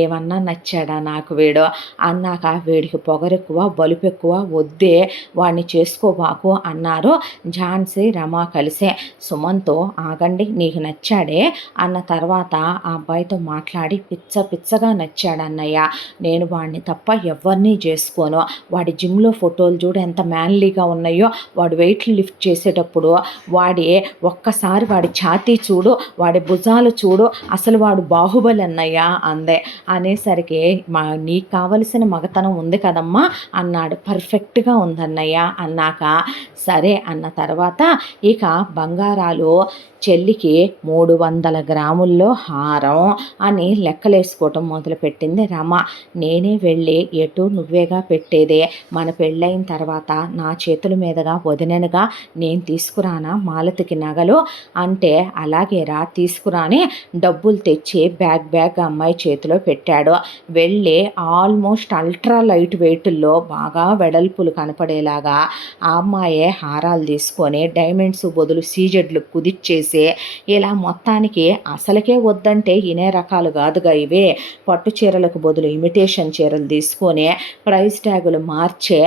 ఏమన్నా నచ్చాడా నాకు వీడు అన్నాక, వీడికి పొగరెక్కువ బలుపు ఎక్కువ, వద్దే వాడిని చేసుకోబాకు అన్నారు ఝాన్సీ రమ కలిసే. సుమంతో ఆగండి, నీకు నచ్చాడే అన్న తర్వాత ఆ అబ్బాయితో మాట్లాడి, పిచ్చగా నచ్చాడు అన్నయ్య, నేను వాడిని తప్ప ఎవరిని చేసుకోను, వాడి జిమ్లో ఫోటోలు చూడు ఎంత మ్యాన్లీగా ఉన్నాయో, వాడు వెయిట్లు లిఫ్ట్ చేసేటప్పుడు వాడి ఒక్కసారి వాడి ఛాతీ చూడు, వాడి భుజాలు చూడు, అసలు వాడు బాహుబలి అన్నయ్య అందే. అనేసరికి నీకు కావలసిన మగతనం ఉంది కదమ్మా అన్నాడు. పర్ఫెక్ట్గా ఉందన్నయ్య అన్నాక, సరే అన్న తర్వాత ఇక బంగారాలు చెల్లికి 300 గ్రాముల్లో హారం అని లెక్కలేసుకోవటం మొదలుపెట్టింది రమ. నేనే వెళ్ళి, ఎటు నువ్వేగా పెట్టేదే, మన పెళ్ళైన తర్వాత నా చేతుల మీదుగా వదిననుగా నేను తీసుకురానా మాలతికి నగలు అంటే, అలాగేరా తీసుకురాని డబ్బులు తెచ్చి బ్యాగ్ అమ్మాయి చేతిలో పెట్టాడు. వెళ్ళి ఆల్మోస్ట్ అల్ట్రా లైట్ వెయిట్లో బాగా వెడల్పులు కనపడేలాగా ఆ అమ్మాయే హారాలు తీసుకొని డైమండ్స్ బదులు సీజెడ్లు కుదిచ్చేసి, ఇలా మొత్తానికి అసలుకే వద్దంటే ఇనే రకాలు కాదుగా ఇవే, పట్టు చీరలకు బదులు ఇమిటేషన్ చీరలు తీసుకొని ప్రైస్ ట్యాగులు మార్చే,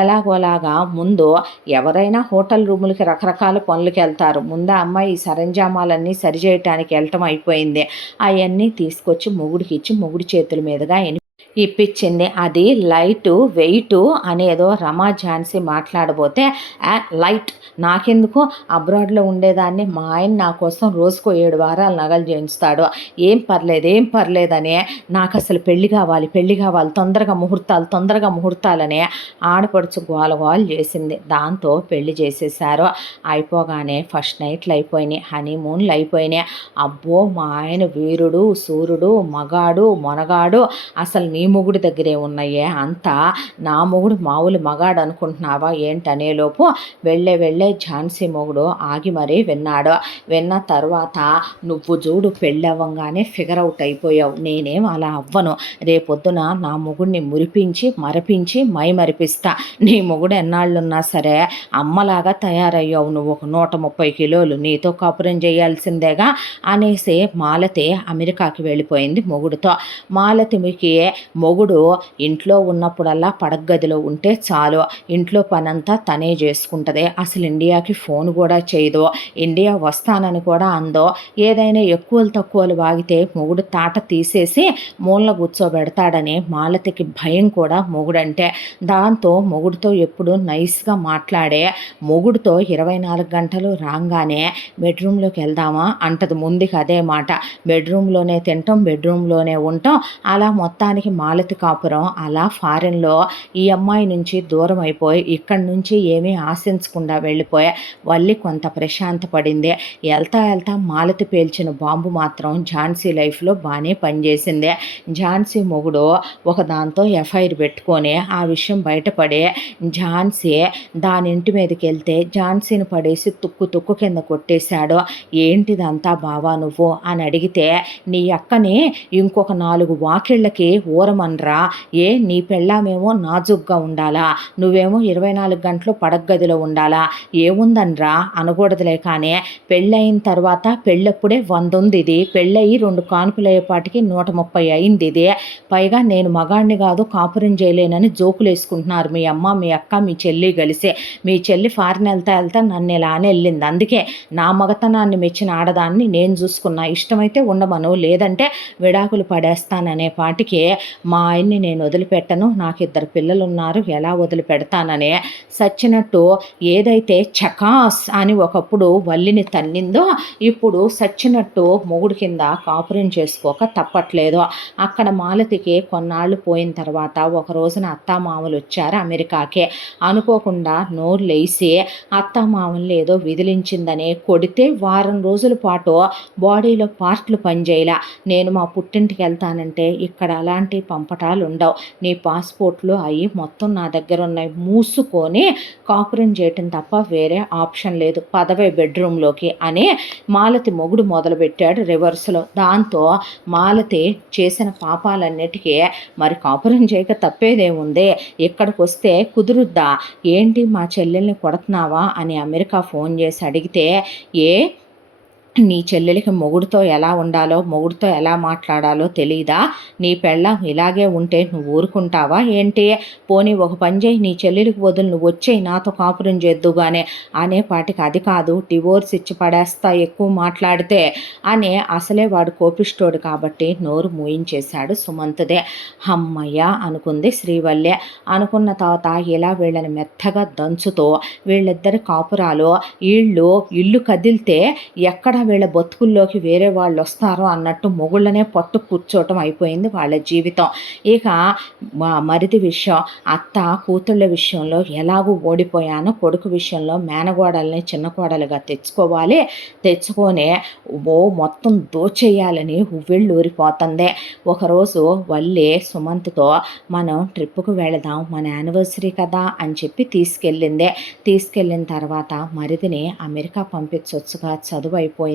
ఎలాగోలాగా ముందు ఎవరైనా హోటల్ రూములకి రకరకాల పనులకి వెళ్తారు, ముందు అమ్మాయి ఈ సరంజామాలన్నీ సరిచేయటానికి వెళ్ళటం అయిపోయింది, అవన్నీ తీసుకొచ్చి మొగుడికి ఇచ్చి మొగుడి చేతుల మీదుగా ఇప్పించింది. అది లైటు వెయిటు అనేదో రమా ఝాన్సీ మాట్లాడబోతే, లైట్ నాకెందుకు, అబ్రాడ్లో ఉండేదాన్ని, మా ఆయన నా కోసం రోజుకో 7 వారాలు నగలు చేయించుతాడు, ఏం పర్లేదని, నాకు అసలు పెళ్లి కావాలి తొందరగా ముహూర్తాలని ఆడపడుచు గోలగోలు చేసింది. దాంతో పెళ్లి చేసేసారు. అయిపోగానే ఫస్ట్ నైట్లు అయిపోయినాయి, హనీమూన్లు అయిపోయినాయి. అబ్బో మా ఆయన వీరుడు, సూర్యుడు, మగాడు, మొనగాడు, అసలు నీ మొగుడు దగ్గరే ఉన్నాయే, అంతా నా మొగుడు మామూలు మగాడు అనుకుంటున్నావా ఏంటనేలోపు వెళ్ళే ఝాన్సీ మొగుడు ఆగి మరీ విన్నాడు. విన్న తర్వాత నువ్వు చూడు పెళ్ళవ్వంగానే ఫిగర్ అవుట్ అయిపోయావు, నేనేం అలా అవ్వను, రేపొద్దున నా మొగుడిని మురిపించి మరిపించి మరిపిస్తా, నీ మొగుడు ఎన్నాళ్ళున్నా సరే అమ్మలాగా తయారయ్యావు, నువ్వు ఒక 130 కిలోలు, నీతో కాపురం చేయాల్సిందేగా అనేసి మాలతి అమెరికాకి వెళ్ళిపోయింది మొగుడుతో. మాలతికి మొగుడు ఇంట్లో ఉన్నప్పుడల్లా పడగదిలో ఉంటే చాలు, ఇంట్లో పనంతా తనే చేసుకుంటుంది, అసలు ఇండియాకి ఫోన్ కూడా చేయదు, ఇండియా వస్తానని కూడా అందో, ఏదైనా ఎక్కువలు తక్కువలు వాగితే మొగుడు తాట తీసేసి మూలన కూర్చోబెడతాడని మాలతికి భయం కూడా మొగుడంటే. దాంతో మొగుడుతో ఎప్పుడు నైస్గా మాట్లాడే, మొగుడుతో 24 గంటలు రాగానే బెడ్రూమ్లోకి వెళ్దామా అంటది, ముందుకు అదే మాట, బెడ్రూమ్లోనే తింటాం, బెడ్రూమ్లోనే ఉంటాం. అలా మొత్తానికి మాలతి కాపురం అలా ఫారెన్లో ఈ అమ్మాయి నుంచి దూరం అయిపోయి ఇక్కడి నుంచి ఏమీ ఆశించకుండా వెళ్ళిపోయి వల్లి కొంత ప్రశాంత పడింది. వెళ్తా మాలతి పేల్చిన బాంబు మాత్రం ఝాన్సీ లైఫ్లో బాగానే పనిచేసింది. ఝాన్సీ మొగుడు ఒక దాంతో ఎఫ్ఐఆర్ పెట్టుకొని ఆ విషయం బయటపడి ఝాన్సీ దాని ఇంటి మీదకి వెళ్తే ఝాన్సీని పడేసి తుక్కు కింద కొట్టేశాడు. ఏంటిదంతా బావా నువ్వు అని అడిగితే, నీ అక్కని ఇంకొక 4 వాకిళ్ళకి ఊరమనరా, నీ పెళ్ళామేమో నాజుగ్గా ఉండాలా, నువ్వేమో 24 గంటలు పడగదిలో ఉండాలా, ఏముందనరా అనకూడదులే, కానీ పెళ్ళయిన తర్వాత పెళ్ళప్పుడే 100 ఉంది, ఇది పెళ్ళయి 2 కానుకలు అయ్యేపాటికి 130 అయింది ఇది, పైగా నేను మగాడిని కాదు కాపురం చేయలేనని జోకులు వేసుకుంటున్నారు మీ అమ్మ మీ అక్క మీ చెల్లి కలిసి. మీ చెల్లి ఫారిన్ వెళ్తా నన్ను ఇలానే వెళ్ళింది, అందుకే నా మగతనాన్ని మెచ్చిన ఆడదాన్ని నేను చూసుకున్నా, ఇష్టమైతే ఉండమను, లేదంటే విడాకులు పడేస్తాననే పాటికి మా ఆయన్ని నేను వదిలిపెట్టను, నాకు 2 పిల్లలు ఉన్నారు, ఎలా వదిలిపెడతానని సచ్చినట్టు ఏదైతే చకాస్ అని ఒకప్పుడు వల్లిని తన్నిందో ఇప్పుడు సచ్చినట్టు మొగుడు కింద కాపురం చేసుకోక తప్పట్లేదు. అక్కడ మాలతికి కొన్నాళ్ళు పోయిన తర్వాత ఒక రోజున అత్తామామలు వచ్చారు అమెరికాకే. అనుకోకుండా నోరు లేసి అత్తామామల్ని ఏదో విదిలించిందని కొడితే వారం రోజుల పాటు బాడీలో పార్ట్లు పనిచేయలా. నేను మా పుట్టింటికి వెళ్తానంటే ఇక్కడ అలాంటి పంపటాలు ఉండవు, నీ పాస్పోర్ట్లు అవి మొత్తం నా దగ్గర ఉన్నాయి, మూసుకొని కాపురం చేయటం తప్ప వేరే ఆప్షన్ లేదు, పదవే బెడ్రూమ్లోకి అని మాలతి మొగుడు మొదలుపెట్టాడు రివర్స్లో. దాంతో మాలతి చేసిన పాపాలన్నిటికీ మరి కాపురం చేయక తప్పేదేముంది, ఇక్కడికి వస్తే కుదురుద్దా, ఏంటి మా చెల్లెల్ని కొడుతున్నావా అని అమెరికా ఫోన్ చేసి అడిగితే, నీ చెల్లెలికి మొగుడుతో ఎలా ఉండాలో మొగుడుతో ఎలా మాట్లాడాలో తెలీదా, నీ పెళ్ళం ఇలాగే ఉంటే నువ్వు ఊరుకుంటావా ఏంటి, పోనీ ఒక పని చేయి, నీ చెల్లెలికి వదులు నువ్వు వచ్చేయి నాతో కాపురం చేద్దుగానే అనేపాటికి అది కాదు డివోర్స్ ఇచ్చి పడేస్తా ఎక్కువ మాట్లాడితే అని అసలే వాడు కోపిష్టోడు కాబట్టి నోరు మూయించేశాడు సుమంతుదే. అమ్మయ్య అనుకుంది శ్రీవల్లి. అనుకున్న తర్వాత ఇలా వీళ్ళని మెత్తగా దంచుతో వీళ్ళిద్దరి కాపురాలు ఇల్లు కదిలితే ఎక్కడ వీళ్ళ బతుకుల్లోకి వేరే వాళ్ళు వస్తారో అన్నట్టు మొగుళ్ళనే పట్టు కూర్చోవటం అయిపోయింది వాళ్ళ జీవితం. ఇక మరిది విషయం, అత్త కూతుళ్ళ విషయంలో ఎలాగూ ఓడిపోయానో కొడుకు విషయంలో మేనగోడల్ని చిన్న కోడలుగా తెచ్చుకొని మొత్తం దోచేయాలని ఉవ్విళ్ళు ఊరిపోతుంది. ఒకరోజు వల్లి సుమంత్తో మనం ట్రిప్పుకు వెళదాం మన యానివర్సరీ కదా అని చెప్పి తీసుకెళ్ళిన తర్వాత మరిదిని అమెరికా పంపించవచ్చుగా, చదువు అయిపోయిందిగా,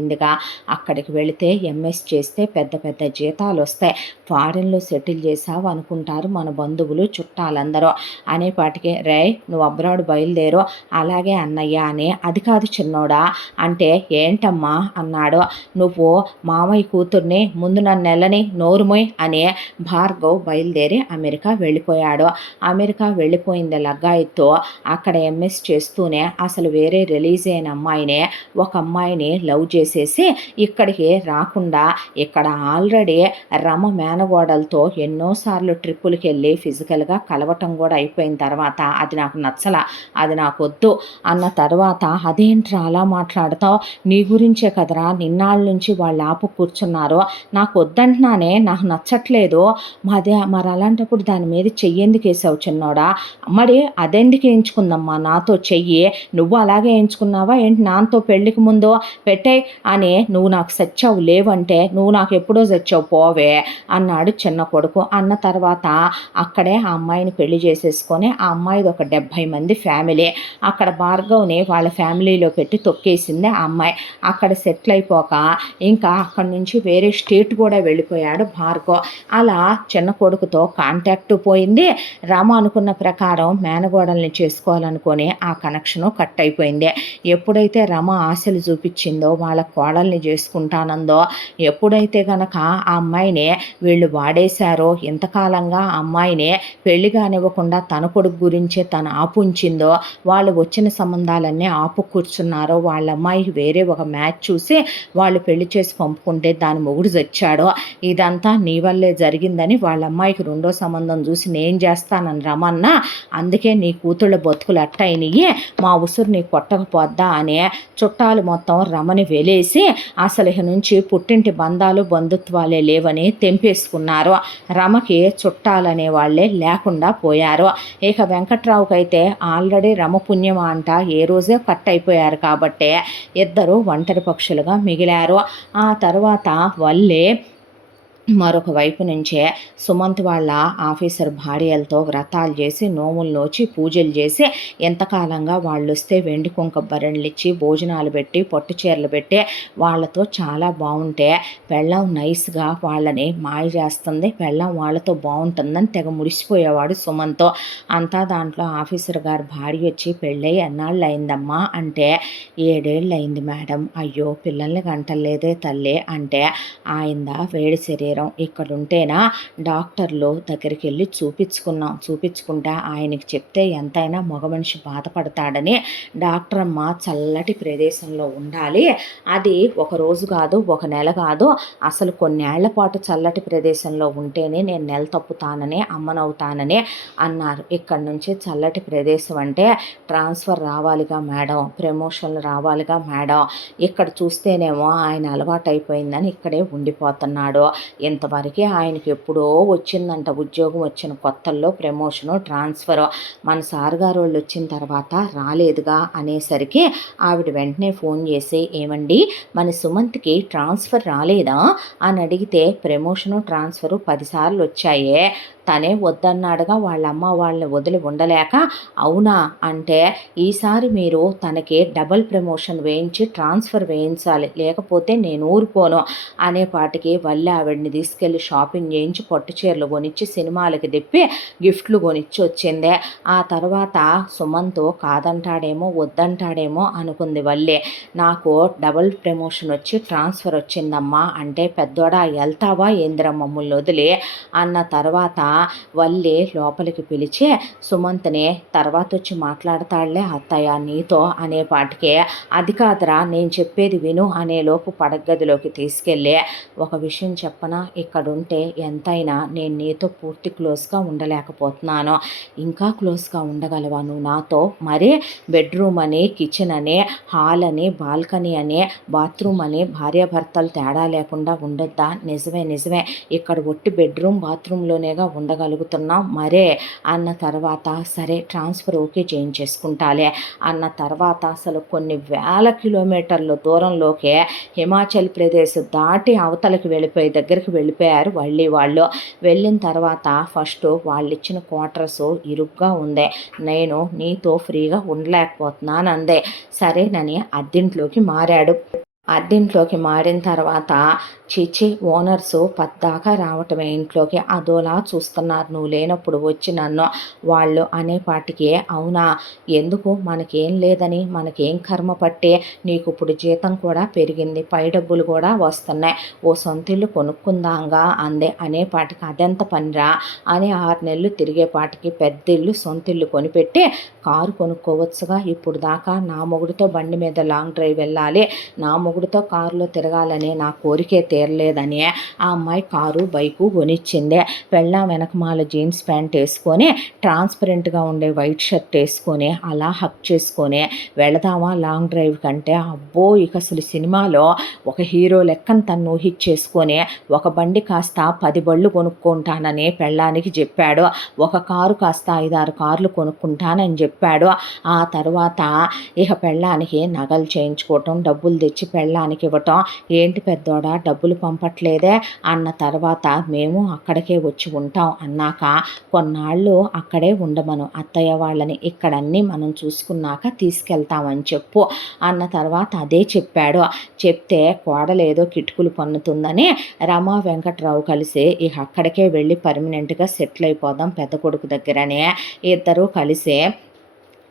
అక్కడికి వెళితే ఎంఎస్ చేస్తే పెద్ద పెద్ద జీతాలు వస్తాయి, ఫారిన్లో సెటిల్ చేసావు అనుకుంటారు మన బంధువులు చుట్టాలందరూ అనేపాటికి, రే నువ్వు అబ్రాడ్ బయలుదేరు, అలాగే అన్నయ్య అని. అది కాదు చిన్నోడా అంటే, ఏంటమ్మా అన్నాడు, నువ్వు మామయ్య కూతుర్ని ముందు నన్ను నెలని నోరుమోయ్ అని భార్గవ్ బయలుదేరి అమెరికా వెళ్ళిపోయాడు. అమెరికా వెళ్ళిపోయింది లగ్గాయితో అక్కడ ఎంఎస్ చేస్తూనే అసలు వేరే రిలీజ్ అయిన అమ్మాయినే ఒక అమ్మాయిని లవ్ చేసేసి ఇక్కడికి రాకుండా ఇక్కడ ఆల్రెడీ రమ మేనగోడలతో ఎన్నోసార్లు ట్రిప్పులకి వెళ్ళి ఫిజికల్గా కలవటం కూడా అయిపోయిన తర్వాత అది నాకు నచ్చలా, అది నాకు వద్దు అన్న తర్వాత, అదేంట్రా అలా మాట్లాడతావు, నీ గురించే కదరా నిన్నాళ్ళ నుంచి వాళ్ళు ఆపు కూర్చున్నారు, నాకు వద్దంటున్నానే, నాకు నచ్చట్లేదు, మరి అలాంటప్పుడు దాని మీద చెయ్యేందుకు వేసావు చిన్నోడా, మరి అదెందుకు వేయించుకుందమ్మా నాతో చెయ్యి, నువ్వు అలాగే వేయించుకున్నావా ఏంటి, నాతో పెళ్ళికి ముందు పెట్టే అని నువ్వు నాకు సచ్చావు లేవంటే నువ్వు నాకు ఎప్పుడో సచ్చావు పోవే అన్నాడు చిన్న కొడుకు. అన్న తర్వాత అక్కడే ఆ అమ్మాయిని పెళ్లి చేసేసుకొని ఆ అమ్మాయిది ఒక 70 మంది ఫ్యామిలీ. అక్కడ భార్గవ్ని వాళ్ళ ఫ్యామిలీలో పెట్టి తొక్కేసింది ఆ అమ్మాయి. అక్కడ సెటిల్ అయిపోక ఇంకా అక్కడి నుంచి వేరే స్టేట్ కూడా వెళ్ళిపోయాడు భార్గవ్. అలా చిన్న కొడుకుతో కాంటాక్ట్ పోయింది. రామ అనుకున్న ప్రకారం మేనగోడల్ని చేసుకోవాలనుకొని ఆ కనెక్షను కట్ అయిపోయింది. ఎప్పుడైతే రమ ఆశలు చూపించిందో వాళ్ళ కోడల్ని చేసుకుంటానందో, ఎప్పుడైతే గనక ఆ అమ్మాయిని వీళ్ళు వాడేశారో, ఇంతకాలంగా ఆ అమ్మాయిని పెళ్లి కానివ్వకుండా తన కొడుకు గురించే తను ఆపుంచిందో, వాళ్ళు వచ్చిన సంబంధాలన్నీ ఆపు కూర్చున్నారో, వాళ్ళ అమ్మాయికి వేరే ఒక మ్యాచ్ చూసి వాళ్ళు పెళ్లి చేసి పంపుకుంటే దాని మొగుడు చచ్చాడో, ఇదంతా నీ వల్లే జరిగిందని వాళ్ళ అమ్మాయికి రెండో సంబంధం చూసి నేను చేస్తానని రమన్నా, అందుకే నీ కూతుళ్ళ బతుకులు అట్టయినయి, మా ఉసురు నీ కొట్టకపోద్దా అనే చుట్టాలు మొత్తం రమని వెలేసి అసలు ఇక నుంచి పుట్టింటి బంధాలు బంధుత్వాలే లేవని తెంపేసుకున్నారు. రమకి చుట్టాలనే వాళ్ళే లేకుండా పోయారు. ఇక వెంకట్రావుకైతే ఆల్రెడీ రమ పుణ్యం అంట ఏ రోజే కట్ అయిపోయారు కాబట్టి ఇద్దరు ఒంటరి పక్షులుగా మిగిలారు. ఆ తర్వాత వల్లే మరొక వైపు నుంచే సుమంత్ వాళ్ళ ఆఫీసర్ భార్యలతో వ్రతాలు చేసి నోములు నోచి పూజలు చేసి ఎంతకాలంగా వాళ్ళు వస్తే వెండి కుంక భరణులు ఇచ్చి భోజనాలు పెట్టి పట్టు చీరలు పెట్టి వాళ్ళతో చాలా బాగుంటే పెళ్ళం నైస్గా వాళ్ళని మాయ చేస్తుంది, పెళ్ళం వాళ్ళతో బాగుంటుందని తెగ ముడిసిపోయేవాడు సుమంత్. అంతా దాంట్లో ఆఫీసర్ గారు భార్య వచ్చి పెళ్ళై ఎన్నాళ్ళు అయిందమ్మా అంటే 7 ఏళ్ళు అయింది మేడం. అయ్యో పిల్లల్ని గంటలేదే తల్లి అంటే ఆయిందా వేడి శరీరం ఇక్కడుంటేనా డాక్టర్లు దగ్గరికి వెళ్ళి చూపించుకుంటే ఆయనకి చెప్తే ఎంతైనా మగ మనిషి బాధపడతాడని డాక్టర్ అమ్మ చల్లటి ప్రదేశంలో ఉండాలి, అది ఒక రోజు కాదు ఒక నెల కాదు అసలు కొన్నేళ్ల పాటు చల్లటి ప్రదేశంలో ఉంటేనే నేను నెల తప్పుతానని అమ్మనవుతానని అన్నారు. ఇక్కడ నుంచి చల్లటి ప్రదేశం అంటే ట్రాన్స్ఫర్ రావాలిగా మేడం, ప్రమోషన్లు రావాలిగా మేడం, ఇక్కడ చూస్తేనేమో ఆయన అలవాటు అయిపోయిందని ఇక్కడే ఉండిపోతున్నాడు. ఇంతవరకు ఆయనకి ఎప్పుడో వచ్చిందంట ఉద్యోగం వచ్చిన కొత్తల్లో ప్రమోషను ట్రాన్స్ఫరు, మన సార్ గారు వాళ్ళు వచ్చిన తర్వాత రాలేదుగా అనేసరికి ఆవిడ వెంటనే ఫోన్ చేసి ఏమండి మన సుమంత్కి ట్రాన్స్ఫర్ రాలేదా అని అడిగితే ప్రమోషను ట్రాన్స్ఫరు 10 సార్లు వచ్చాయే, తనే వద్దన్నాడుగా వాళ్ళ అమ్మ వాళ్ళని వదిలి ఉండలేక అవునా అంటే ఈసారి మీరు తనకి డబుల్ ప్రమోషన్ వేయించి ట్రాన్స్ఫర్ వేయించాలి లేకపోతే నేను ఊరుకోను అనేపాటికి వల్ల ఆవిడని తీసుకెళ్ళి షాపింగ్ చేయించి పట్టు చీరలు కొనిచ్చి సినిమాలకి తిప్పి గిఫ్ట్లు కొనిచ్చి వచ్చిందే. ఆ తర్వాత సుమంత్ కాదంటాడేమో వద్దంటాడేమో అనుకుంది వల్లే. నాకు డబుల్ ప్రమోషన్ వచ్చి ట్రాన్స్ఫర్ వచ్చిందమ్మా అంటే పెద్దోడా వెళ్తావా ఏంద్ర మమ్మల్ని వదిలి అన్న తర్వాత వల్లి లోపలికి పిలిచి సుమంత్ని తర్వాత వచ్చి మాట్లాడతాడులే అత్తయ్య నీతో అనేపాటికే అది కాదురా నేను చెప్పేది విను అనేలోపు పడగదిలోకి తీసుకెళ్ళి ఒక విషయం చెప్పనా, ఇక్కడుంటే ఎంతైనా నేను నీతో పూర్తి క్లోజ్గా ఉండలేకపోతున్నాను, ఇంకా క్లోజ్గా ఉండగలవా నువ్వు నాతో, మరి బెడ్రూమ్ అని కిచెన్ అని హాల్ అని బాల్కనీ అని బాత్రూమ్ అని భార్యాభర్తలు తేడా లేకుండా ఉండొద్దా, నిజమే ఇక్కడ ఒట్టి బెడ్రూమ్ బాత్రూంలోనేగా ఉండగలుగుతున్నాం మరే అన్న తర్వాత సరే ట్రాన్స్ఫర్ ఓకే చేయించేసుకుంటాలే అన్న తర్వాత అసలు కొన్ని వేల కిలోమీటర్ల దూరంలోకే హిమాచల్ ప్రదేశ్ దాటి అవతలకి దగ్గరికి వెళ్ళిపోయారు వాళ్ళు. వెళ్ళిన తర్వాత ఫస్ట్ వాళ్ళు ఇచ్చిన క్వార్టర్స్ ఇరుగ్గా ఉంది, నేను నీతో ఫ్రీగా ఉండలేకపోతున్నాను అందే. సరేనని అద్దెంట్లోకి మారాడు. అద్దెంట్లోకి మారిన తర్వాత చీచి ఓనర్సు పద్దాకా రావటమే ఇంట్లోకి అదోలా చూస్తున్నారు, నువ్వు లేనప్పుడు వచ్చి నన్ను వాళ్ళు అనేపాటికి అవునా ఎందుకు మనకేం లేదని మనకేం కర్మ పట్టే, నీకు ఇప్పుడు జీతం కూడా పెరిగింది పై డబ్బులు కూడా వస్తున్నాయి, ఓ సొంతిల్లు కొనుక్కుందాంగా అందే. అనేపాటికి అదెంత పనిరా అని 6 నెలలు తిరిగేపాటికి పెద్దిల్లు సొంతిల్లు కొనిపెట్టి కారు కొనుక్కోవచ్చుగా, ఇప్పుడు దాకా నా మొగుడితో బండి మీద లాంగ్ డ్రైవ్ వెళ్ళాలి, నా మొగుడితో కారులో తిరగాలని నా కోరికే తీరలేదని ఆ అమ్మాయి కారు బైకు కొనిచ్చిందే. పెళ్ళాం వెనకమాల జీన్స్ ప్యాంట్ వేసుకొని ట్రాన్స్పరెంట్గా ఉండే వైట్ షర్ట్ వేసుకొని అలా హక్ చేసుకొని వెళదామా లాంగ్ డ్రైవ్ కంటే అబ్బో ఇక అసలు సినిమాలో ఒక హీరో లెక్కన తను ఊహించేసుకొని ఒక బండి కాస్త 10 బళ్ళు కొనుక్కుంటానని పెళ్ళానికి చెప్పాడు, ఒక కారు కాస్త 5-6 కార్లు కొనుక్కుంటానని చెప్పాడు. ఆ తర్వాత ఇక పెళ్ళానికి నగలు చేయించుకోవటం డబ్బులు తెచ్చి పెళ్ళానికి ఇవ్వటం. ఏంటి పెద్దోడా డబ్బులు పంపట్లేదే అన్న తర్వాత మేము అక్కడికే వచ్చి ఉంటాం అన్నాక కొన్నాళ్ళు అక్కడే ఉండమను అత్తయ్య వాళ్ళని, ఇక్కడన్నీ మనం చూసుకున్నాక తీసుకెళ్తామని చెప్పు అన్న తర్వాత అదే చెప్పాడు. చెప్తే కోడలేదో కిటుకులు పన్నుతుందని రమా వెంకట్రావు కలిసి ఇక అక్కడికే వెళ్ళి పర్మనెంట్గా సెటిల్ అయిపోదాం పెద్ద కొడుకు దగ్గరనే ఇద్దరూ కలిసి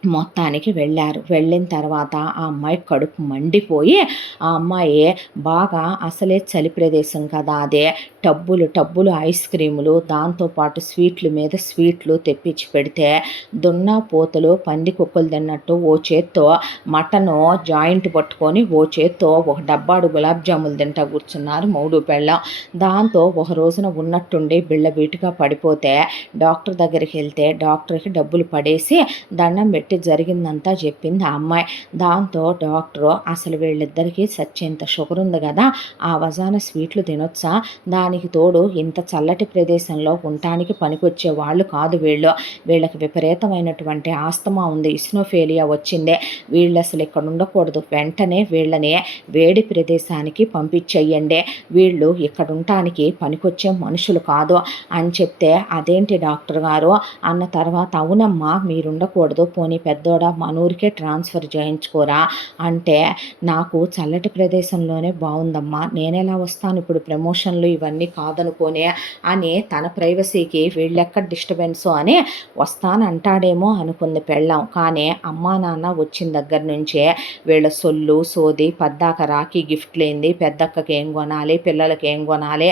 మొత్తానికి వెళ్ళారు. వెళ్ళిన తర్వాత ఆ అమ్మాయి కడుపు మండిపోయి ఆ అమ్మాయి బాగా అసలే చలి ప్రదేశం కదా అదే టబ్బులు ఐస్ క్రీములు దాంతోపాటు స్వీట్ల మీద స్వీట్లు తెప్పించి పెడితే దున్నా పోతలు పంది కుక్కలు తిన్నట్టు ఓ చేత్తో మటను జాయింట్ పట్టుకొని ఓ చేత్తో ఒక డబ్బాడు గులాబ్ జాములు తింటా కూర్చున్నారు మూడు పెళ్ళం. దాంతో ఒక రోజున ఉన్నట్టుండి బిళ్ళ బీటుగా పడిపోతే డాక్టర్ దగ్గరికి వెళ్తే డాక్టర్కి డబ్బులు పడేసి దండం పెట్టి జరిగిందంతా చెప్పింది ఆ అమ్మాయి. దాంతో డాక్టరు అసలు వీళ్ళిద్దరికీ సచ్చేంత షుగర్ ఉంది కదా ఆ వజాన స్వీట్లు తినొచ్చా, దానికి తోడు ఇంత చల్లటి ప్రదేశంలో ఉండటానికి పనికొచ్చే వాళ్ళు కాదు వీళ్ళకి విపరీతమైనటువంటి ఆస్తమా ఉంది, ఇస్నోఫేలియా వచ్చిందే, వీళ్ళు అసలు ఇక్కడ ఉండకూడదు, వెంటనే వీళ్ళని వేడి ప్రదేశానికి పంపించేయండి, వీళ్ళు ఇక్కడ ఉండటానికి పనికొచ్చే మనుషులు కాదు అని చెప్తే అదేంటి డాక్టర్ గారు అన్న తర్వాత అవునమ్మా మీరుండకూడదు, పోనీ పెద్దోడా మనూరికే ట్రాన్స్ఫర్ చేయించుకోరా అంటే నాకు చల్లటి ప్రదేశంలోనే బాగుందమ్మా, నేనెలా వస్తాను ఇప్పుడు ప్రమోషన్లు ఇవన్నీ కాదనుకోనే అని తన ప్రైవసీకి వీళ్ళెక్కడ డిస్టర్బెన్సు అని వస్తానంటాడేమో అనుకుంది పెళ్ళాం. కానీ అమ్మా నాన్న వచ్చిన దగ్గర నుంచే వీళ్ళ సొల్లు సోది పద్దాక రాఖీ గిఫ్ట్ లేనిది పెద్దక్కకి ఏం కొనాలి, పిల్లలకి ఏం కొనాలి,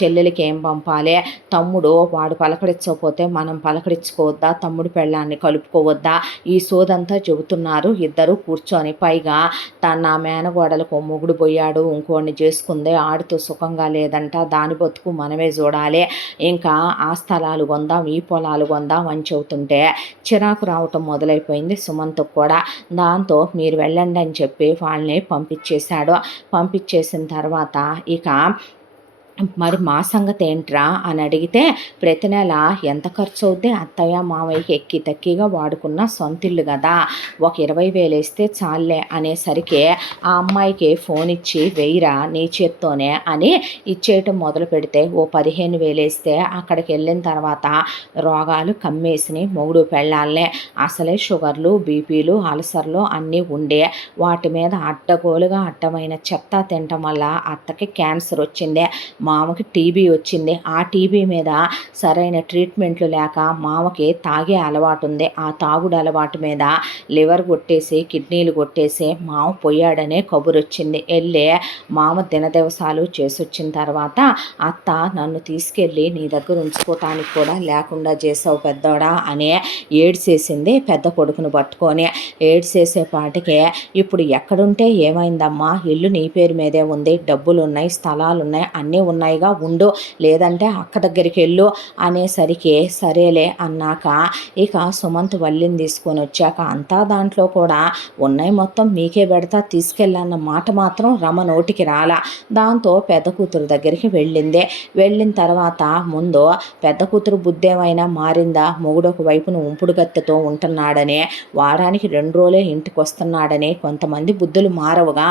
చెల్లెలకి ఏం పంపాలి, తమ్ముడు వాడు పలకరించకపోతే మనం పలకరించుకోవద్దా, తమ్ముడు పెళ్ళాన్ని కలుపుకోవద్దా, ఈ సోదంతా చెబుతున్నారు ఇద్దరు కూర్చొని. పైగా తన మేనగోడలకు మొగుడు పోయాడు ఇంకోడిని చేసుకుందే ఆడితో సుఖంగా లేదంట, దాని బతుకు మనమే చూడాలి, ఇంకా ఆ స్థలాలు కొందాం ఈ పొలాలు కొందాం అని చెబుతుంటే చిరాకు రావటం మొదలైపోయింది సుమంత్కు కూడా. దాంతో మీరు వెళ్ళండి అని చెప్పి వాళ్ళని పంపించేశాడు. పంపించేసిన తర్వాత ఇక మరి మా సంగతి ఏంట్రా అని అడిగితే ప్రతి నెల ఎంత ఖర్చు అవుద్ది అత్తయ్య మావయ్యకి ఎక్కి తక్కిగా వాడుకున్న సొంతిల్లు కదా ఒక 20,000 వేస్తే చాలే అనేసరికి ఆ అమ్మాయికి ఫోన్ ఇచ్చి వెయ్యిరా నీ చేత్తోనే అని ఇచ్చేయటం మొదలు పెడితే ఓ 15,000 వేస్తే అక్కడికి వెళ్ళిన తర్వాత రోగాలు కమ్మేసినాయి మొగుడు పెళ్ళాలనే. అసలే షుగర్లు బీపీలు అల్సర్లు అన్నీ ఉండే వాటి మీద అడ్డగోలుగా అడ్డమైన చెత్త తినటం వల్ల అత్తకి క్యాన్సర్ వచ్చిందే, మామకి టీబీ వచ్చింది. ఆ టీబీ మీద సరైన ట్రీట్మెంట్లు లేక మామకి తాగే అలవాటు ఉంది, ఆ తాగుడు అలవాటు మీద లివర్ కొట్టేసి కిడ్నీలు కొట్టేసి మామ పోయాడనే కబురు వచ్చింది. వెళ్ళే మామ దినదివసాలు చేసొచ్చిన తర్వాత అత్త నన్ను తీసుకెళ్ళి నీ దగ్గర ఉంచుకోవటానికి కూడా లేకుండా చేసావు పెద్దోడా అనే ఏడ్చేసింది పెద్ద కొడుకును పట్టుకొని. ఏడ్చేసేపాటికే ఇప్పుడు ఎక్కడుంటే ఏమైందమ్మా, ఇల్లు నీ పేరు మీదే ఉంది, డబ్బులు ఉన్నాయి, స్థలాలు ఉన్నాయి, అన్నీ ఉన్నాయిగా ఉండు, లేదంటే అక్క దగ్గరికి వెళ్ళు అనేసరికి సరేలే అన్నాక ఇక సుమంత్ వల్లిని తీసుకొని వచ్చాక అంతా దాంట్లో కూడా ఉన్నాయి మొత్తం మీకే పెడతా తీసుకెళ్ళన్న మాట మాత్రం రమ నోటికి రాలా. దాంతో పెద్ద కూతురు దగ్గరికి వెళ్ళింది. వెళ్ళిన తర్వాత ముందు పెద్ద కూతురు బుద్ధి ఏమైనా మారిందా, మొగుడొక వైపున ఉంపుడు గత్తెతో ఉంటున్నాడని వారానికి 2 రోజులే ఇంటికి వస్తున్నాడని కొంతమంది బుద్ధులు మారవుగా,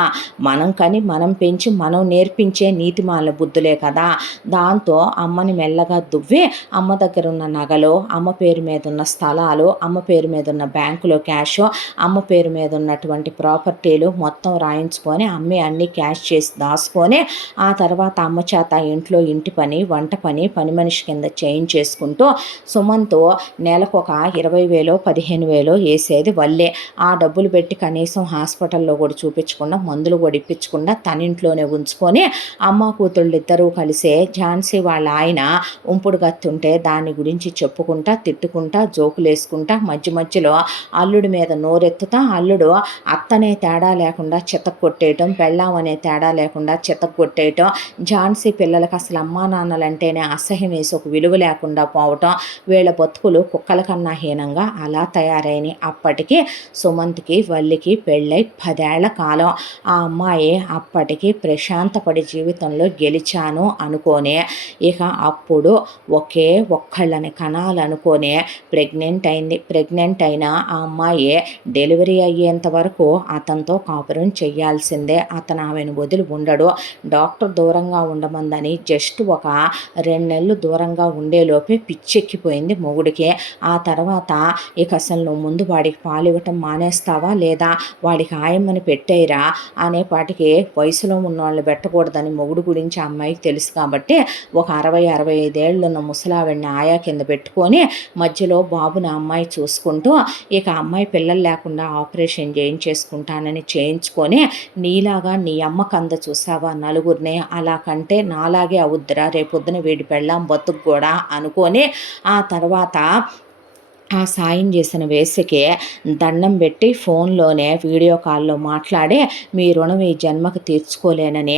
మనం కని మనం పెంచి మనం నేర్పించే నీతిమాల బుద్ధులే కదా. దాంతో అమ్మని మెల్లగా దువ్వి అమ్మ దగ్గర ఉన్న నగలు, అమ్మ పేరు మీద ఉన్న స్థలాలు, అమ్మ పేరు మీద ఉన్న బ్యాంకులో క్యాష్, అమ్మ పేరు మీద ఉన్నటువంటి ప్రాపర్టీలు మొత్తం రాయించుకొని అమ్మి అన్నీ క్యాష్ చేసి దాచుకొని ఆ తర్వాత అమ్మ చేత ఇంట్లో ఇంటి పని వంట పని పని మనిషి కింద చేయించేసుకుంటూ సుమంత్ నెలకు ఒక 20,000 15,000 వేసేది వల్లే. ఆ డబ్బులు పెట్టి కనీసం హాస్పిటల్లో కూడా చూపించకుండా మందులు కూడా ఇప్పించకుండా తన ఇంట్లోనే ఉంచుకొని అమ్మ కూతుళ్ళు ఇద్దరూ కలిసే ఝాన్సీ వాళ్ళ ఆయన ఉంపుడు గత్తుంటే దాని గురించి చెప్పుకుంటా తిట్టుకుంటా జోకులు వేసుకుంటా మధ్యలో అల్లుడి మీద నోరెత్తుతా అల్లుడు అత్తనే తేడా లేకుండా చితక్ కొట్టేయటం, పెళ్ళాం అనే తేడా లేకుండా చితక్ కొట్టేయటం, ఝాన్సీ పిల్లలకు అసలు అమ్మా నాన్నలంటేనే అసహ్యం వేసి ఒక విలువ లేకుండా పోవటం, వీళ్ళ బతుకులు కుక్కల కన్నా హీనంగా అలా తయారైనాయి. అప్పటికి సుమంత్కి వల్లికి పెళ్ళై 10 ఏళ్ల కాలం. ఆ అమ్మాయి అప్పటికి ప్రశాంతపడి జీవితంలో గెలిచాను ఉంటాను అనుకోనే ఇక అప్పుడు ఒకే ఒక్కళ్ళని కనాలనుకోనే ప్రెగ్నెంట్ అయిన ఆ అమ్మాయి డెలివరీ అయ్యేంత వరకు అతనితో కాపురం చేయాల్సిందే. అతను ఆమెను వదిలి ఉండడు. డాక్టర్ దూరంగా ఉండమందని జస్ట్ ఒక 2 నెలలు దూరంగా ఉండేలోపే పిచ్చెక్కిపోయింది మొగుడికి. ఆ తర్వాత ఇక అసలు నువ్వు ముందు వాడికి పాలివ్వటం మానేస్తావా లేదా వాడికి ఆయమ్మని పెట్టేయరా అనేపాటికి వయసులో ఉన్నవాళ్ళు పెట్టకూడదని మొగుడు గురించి ఆ అమ్మాయికి తెలుసు కాబట్టి ఒక 60-65 ఏళ్ళున్న ముసలావిడిని ఆయా కింద పెట్టుకొని మధ్యలో బాబుని ఆ అమ్మాయి చూసుకుంటూ ఇక అమ్మాయి పిల్లలు లేకుండా ఆపరేషన్ చేయించేసుకుంటానని చేయించుకొని నీలాగా నీ అమ్మ కంద చూసావా నలుగురిని అలా కంటే నాలాగే అవుద్దిరా రేపొద్దున వీడి పెళ్ళాం బతుకు కూడా అనుకొని ఆ తర్వాత ఆ సాయం చేసిన వేసుకే దండం పెట్టి ఫోన్లోనే వీడియో కాల్లో మాట్లాడి మీ రుణం ఈ జన్మకు తీర్చుకోలేనని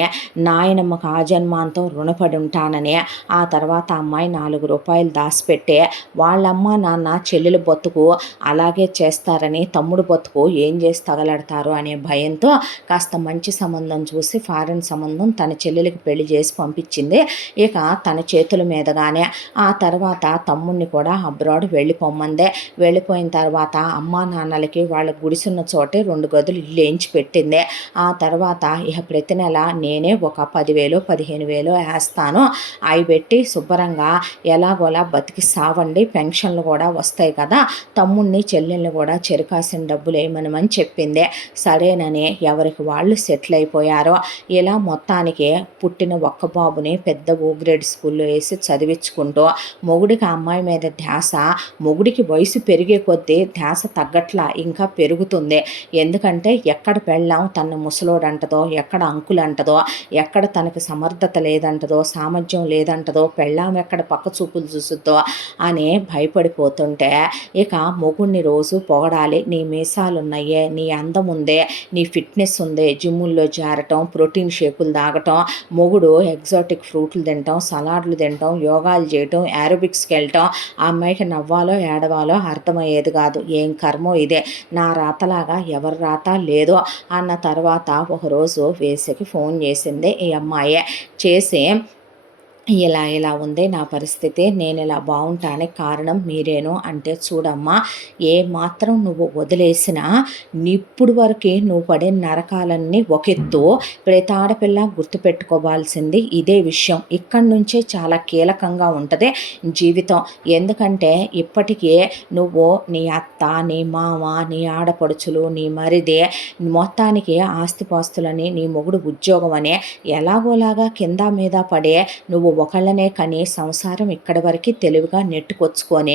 నాయనమ్మకు ఆ జన్మాంతం రుణపడి ఉంటానని ఆ తర్వాత అమ్మాయి ₹4 దాచిపెట్టే వాళ్ళమ్మ నాన్న చెల్లెలు బతుకు అలాగే చేస్తారని తమ్ముడు బతుకు ఏం చేసి తగలడతారు అనే భయంతో కాస్త మంచి సంబంధం చూసి ఫారెన్ సంబంధం తన చెల్లెలికి పెళ్లి చేసి పంపించింది. ఇక తన చేతుల మీదగానే ఆ తర్వాత తమ్ముడిని కూడా అబ్రాడ్ వెళ్ళిపోమ్మంది. వెళ్ళిపోయిన తర్వాత అమ్మా నాన్నలకి వాళ్ళ గుడిసున్న చోటే 2 గదులు ఇల్లు వేయించి పెట్టింది. ఆ తర్వాత ఇక ప్రతి నెల నేనే ఒక 10,000-15,000 వేస్తాను అవి పెట్టి శుభ్రంగా ఎలాగోలా బతికి సావండి పెన్షన్లు కూడా వస్తాయి కదా తమ్ముడిని చెల్లెల్ని కూడా చెరుకాసిన డబ్బులు వేయమని చెప్పింది. సరేనని ఎవరికి వాళ్ళు సెటిల్ అయిపోయారో ఇలా మొత్తానికి పుట్టిన ఒక్క బాబుని పెద్ద గ్రేడ్ స్కూల్లో వేసి చదివించుకుంటూ మొగుడికి ఆ అమ్మాయి మీద ధ్యాస మొగుడికి వయసు పెరిగే కొద్దీ ధ్యాస తగ్గట్లా ఇంకా పెరుగుతుంది. ఎందుకంటే ఎక్కడ పెళ్ళాం తన ముసలోడంటదో ఎక్కడ అంకులంటదో ఎక్కడ తనకి సమర్థత లేదంటదో సామర్థ్యం లేదంటదో పెళ్ళాం ఎక్కడ పక్క చూపులు చూసుద్దో అని భయపడిపోతుంటే ఇక మొగుడిని రోజు పొగడాలి. నీ మీసాలున్నాయే నీ అందం ఉందే నీ ఫిట్నెస్ ఉందే జిమ్ముల్లో చేరటం ప్రోటీన్ షేకులు తాగటం మొగుడు ఎగ్జాటిక్ ఫ్రూట్లు తినటం సలాడ్లు తినటం యోగాలు చేయటం ఏరోబిక్స్కి వెళ్ళటం ఆ అమ్మాయికి నవ్వాలో ఏడవాలో అర్థమయ్యేది కాదు. ఏం కర్మో ఇదే నా రాతలాగా ఎవరి రాత లేదో అన్న తర్వాత ఒకరోజు వేసుకి ఫోన్ చేసింది ఈ అమ్మాయి. చేసి ఇలా ఉంది నా పరిస్థితి నేను ఇలా బాగుంటానికి కారణం మీరేను అంటే చూడమ్మా ఏ మాత్రం నువ్వు వదిలేసినా ఇప్పుడు వరకు నువ్వు పడే నరకాలన్నీ ఒకెత్తు ప్రతి ఆడపిల్ల గుర్తుపెట్టుకోవాల్సింది ఇదే విషయం. ఇక్కడి నుంచే చాలా కీలకంగా ఉంటుంది జీవితం. ఎందుకంటే ఇప్పటికే నువ్వు నీ అత్త నీ మామ నీ ఆడపడుచులు నీ మరిదే మొత్తానికి ఆస్తిపాస్తులని నీ మొగుడు ఉద్యోగం అనే ఎలాగోలాగా కింద మీద పడే నువ్వు ఒకళ్ళనే కని సంసారం ఇక్కడి వరకు తెలివిగా నెట్టుకొచ్చుకొని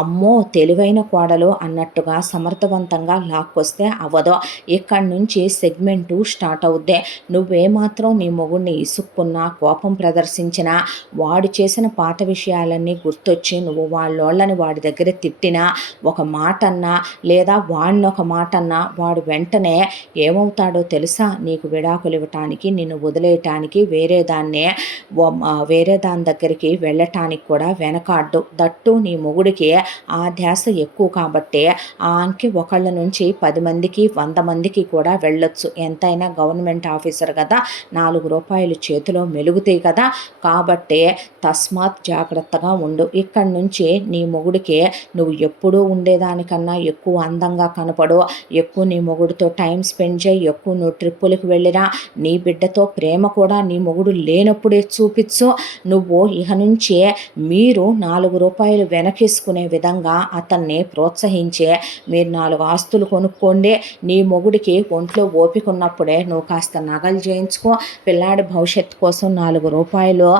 అమ్మో తెలివైన కోడలు అన్నట్టుగా సమర్థవంతంగా లాక్కొస్తే అవ్వదు. ఇక్కడి నుంచి సెగ్మెంట్ 2 స్టార్ట్ అవుద్ది. నువ్వేమాత్రం నీ మొగుడిని ఇసుక్కున్నా కోపం ప్రదర్శించినా వాడు చేసిన పాత విషయాలన్నీ గుర్తొచ్చి నువ్వు వాళ్ళని వాడి దగ్గర తిట్టినా ఒక మాట అన్నా లేదా వాడిని ఒక మాట అన్నా వాడు వెంటనే ఏమవుతాడో తెలుసా నీకు విడాకులు ఇవ్వటానికి నిన్ను వదిలేయటానికి వేరే దాని దగ్గరికి వెళ్ళటానికి కూడా వెనకాడ్డు. దట్టు నీ మొగుడికి ఆ ధ్యాస ఎక్కువ కాబట్టి ఆ అంకి ఒకళ్ళ నుంచి 10 మందికి 100 మందికి కూడా వెళ్ళొచ్చు. ఎంతైనా గవర్నమెంట్ ఆఫీసర్ కదా ₹4 చేతిలో మెలుగుతాయి కదా. కాబట్టి తస్మాత్ జాగ్రత్తగా ఉండు. ఇక్కడి నుంచి నీ మొగుడికి నువ్వు ఎప్పుడూ ఉండేదానికన్నా ఎక్కువ అందంగా కనపడు. ఎక్కువ నీ మొగుడితో టైం స్పెండ్ చేయి. ఎక్కువ నువ్వు ట్రిప్పులకు వెళ్ళినా నీ బిడ్డతో ప్రేమ కూడా నీ మొగుడు లేనప్పుడే చూపించు. నువ్వు ఇక నుంచే మీరు ₹4 వెనకేసుకునే విధంగా అతన్ని ప్రోత్సహించే మీరు 4 ఆస్తులు కొనుక్కోండి. నీ మొగుడికి ఒంట్లో ఓపిక ఉన్నప్పుడే నువ్వు కాస్త నగలు చేయించుకో. పిల్లాడి భవిష్యత్తు కోసం ₹4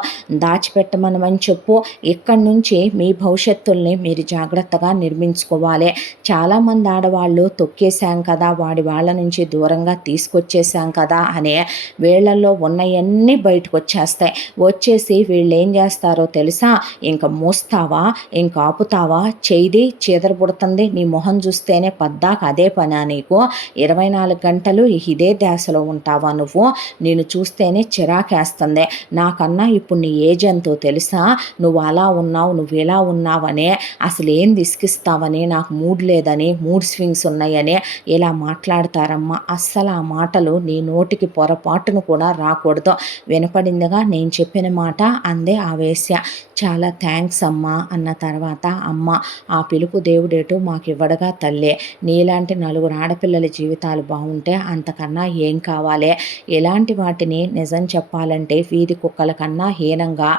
దాచిపెట్టమని చెప్పు. ఇక్కడి నుంచి మీ భవిష్యత్తుల్ని మీరు జాగ్రత్తగా నిర్మించుకోవాలి. చాలామంది ఆడవాళ్ళు తొక్కేశాం కదా వాడి వాళ్ళ నుంచి దూరంగా తీసుకొచ్చేసాం కదా అనే వేళ్లలో ఉన్నవన్నీ బయటకు వచ్చేస్తాయి. వచ్చేసి చూసి వీళ్ళు ఏం చేస్తారో తెలుసా, ఇంక మూస్తావా, ఇంక ఆపుతావా, చేయిది చీదరపుడుతుంది, నీ మొహం చూస్తేనే పద్దాక అదే పనా నీకు, 24 గంటలు ఇదే ధ్యాసలో ఉంటావా నువ్వు, నేను చూస్తేనే చిరాకేస్తుంది, నాకన్నా ఇప్పుడు నీ ఏజ్ ఎంతో తెలుసా, నువ్వు అలా ఉన్నావు, నువ్వు ఇలా ఉన్నావనే, అసలు ఏం ఇసికిస్తావని, నాకు మూడ్ లేదని, మూడ్ స్వింగ్స్ ఉన్నాయని ఇలా మాట్లాడతారమ్మా. అస్సలు ఆ మాటలు నీ నోటికి పొరపాటును కూడా రాకూడదు. వినపడిందిగా నేను చెప్పిన మాట అందే ఆ వేశ్య. చాలా థ్యాంక్స్ అమ్మా అన్న తర్వాత, అమ్మ ఆ పిలుపు దేవుడేటు మాకు ఇవ్వడగా తల్లే, నీలాంటి నలుగురు ఆడపిల్లల జీవితాలు బాగుంటే అంతకన్నా ఏం కావాలి, ఎలాంటి వాటిని నిజం చెప్పాలంటే వీధి కుక్కల కన్నా హీనంగా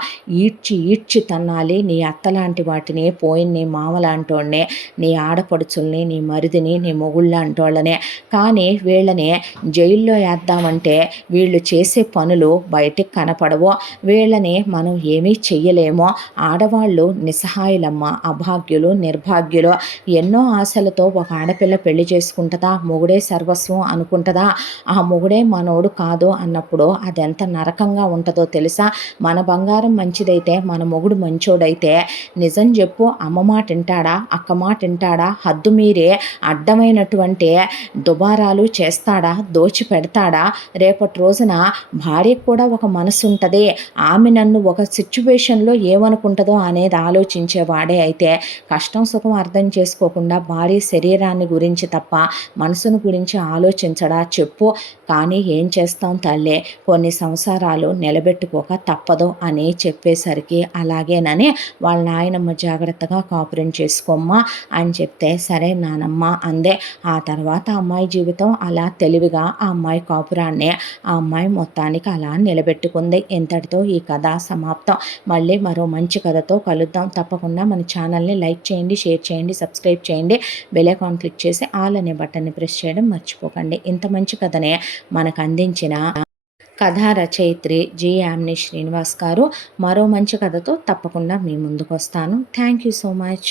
ఈడ్చి ఈడ్చి తన్నాలి, నీ అత్తలాంటి వాటిని పోయిన నీ మామలాంటోళ్ళని, నీ ఆడపడుచుల్ని, నీ మరిదిని, నీ మొగుళ్ళంటోళ్ళనే, కానీ వీళ్ళని జైల్లో వేద్దామంటే వీళ్ళు చేసే పనులు బయటికి కనపడవు, వీళ్ళని మనం ఏమీ చెయ్యలేమో, ఆడవాళ్ళు నిస్సహాయులమ్మ, అభాగ్యులు, నిర్భాగ్యులు, ఎన్నో ఆశలతో ఒక ఆడపిల్ల పెళ్లి చేసుకుంటుందా, మొగుడే సర్వస్వం అనుకుంటుందా, ఆ మొగుడే మనోడు కాదు అన్నప్పుడు అది ఎంత నరకంగా ఉంటుందో తెలుసా. మన బంగారం మంచిదైతే, మన మొగుడు మంచోడైతే నిజం చెప్పు, అమ్మ మాట వింటాడా, అక్క మాట వింటాడా, హద్దు మీరే అడ్డమైనటువంటి దుబారాలు చేస్తాడా, దోచి పెడతాడా, రేపటి రోజున భార్యకు కూడా ఒక మనసు ఉంటుంది, ఆమె నన్ను ఒక సిచ్యువేషన్లో ఏమనుకుంటుందో అనేది ఆలోచించేవాడే అయితే కష్టం సుఖం అర్థం చేసుకోకుండా భార్య శరీరాన్ని గురించి తప్ప మనసును గురించి ఆలోచించడా చెప్పు. కానీ ఏం చేస్తాం తల్లే, కొన్ని సంసారాలు నిలబెట్టుకోక తప్పదు అని చెప్పేసరికి అలాగేనని వాళ్ళ నాయనమ్మ జాగ్రత్తగా కాపురం చేసుకోమ్మా అని చెప్తే, సరే నానమ్మ అందే. ఆ తర్వాత అమ్మాయి జీవితం అలా తెలివిగా ఆ అమ్మాయి కాపురాన్ని ఆ అమ్మాయి మొత్తానికి అలా నిలబెట్టుకుంది. ఇంతటితో ఈ కథ సమాప్తం. మళ్ళీ మరో మంచి కథతో కలుద్దాం. తప్పకుండా మన ఛానల్ని లైక్ చేయండి, షేర్ చేయండి, సబ్స్క్రైబ్ చేయండి, బెల్ ఐకాన్ క్లిక్ చేసి ఆల్ అనే బటన్ని ప్రెస్ చేయడం మర్చిపోకండి. ఇంత మంచి కథనే మనకు అందించిన కథా రచయిత్రి జి యామిని శ్రీనివాస్ గారు మరో మంచి కథతో తప్పకుండా మీ ముందుకు వస్తాను. Thank you so much.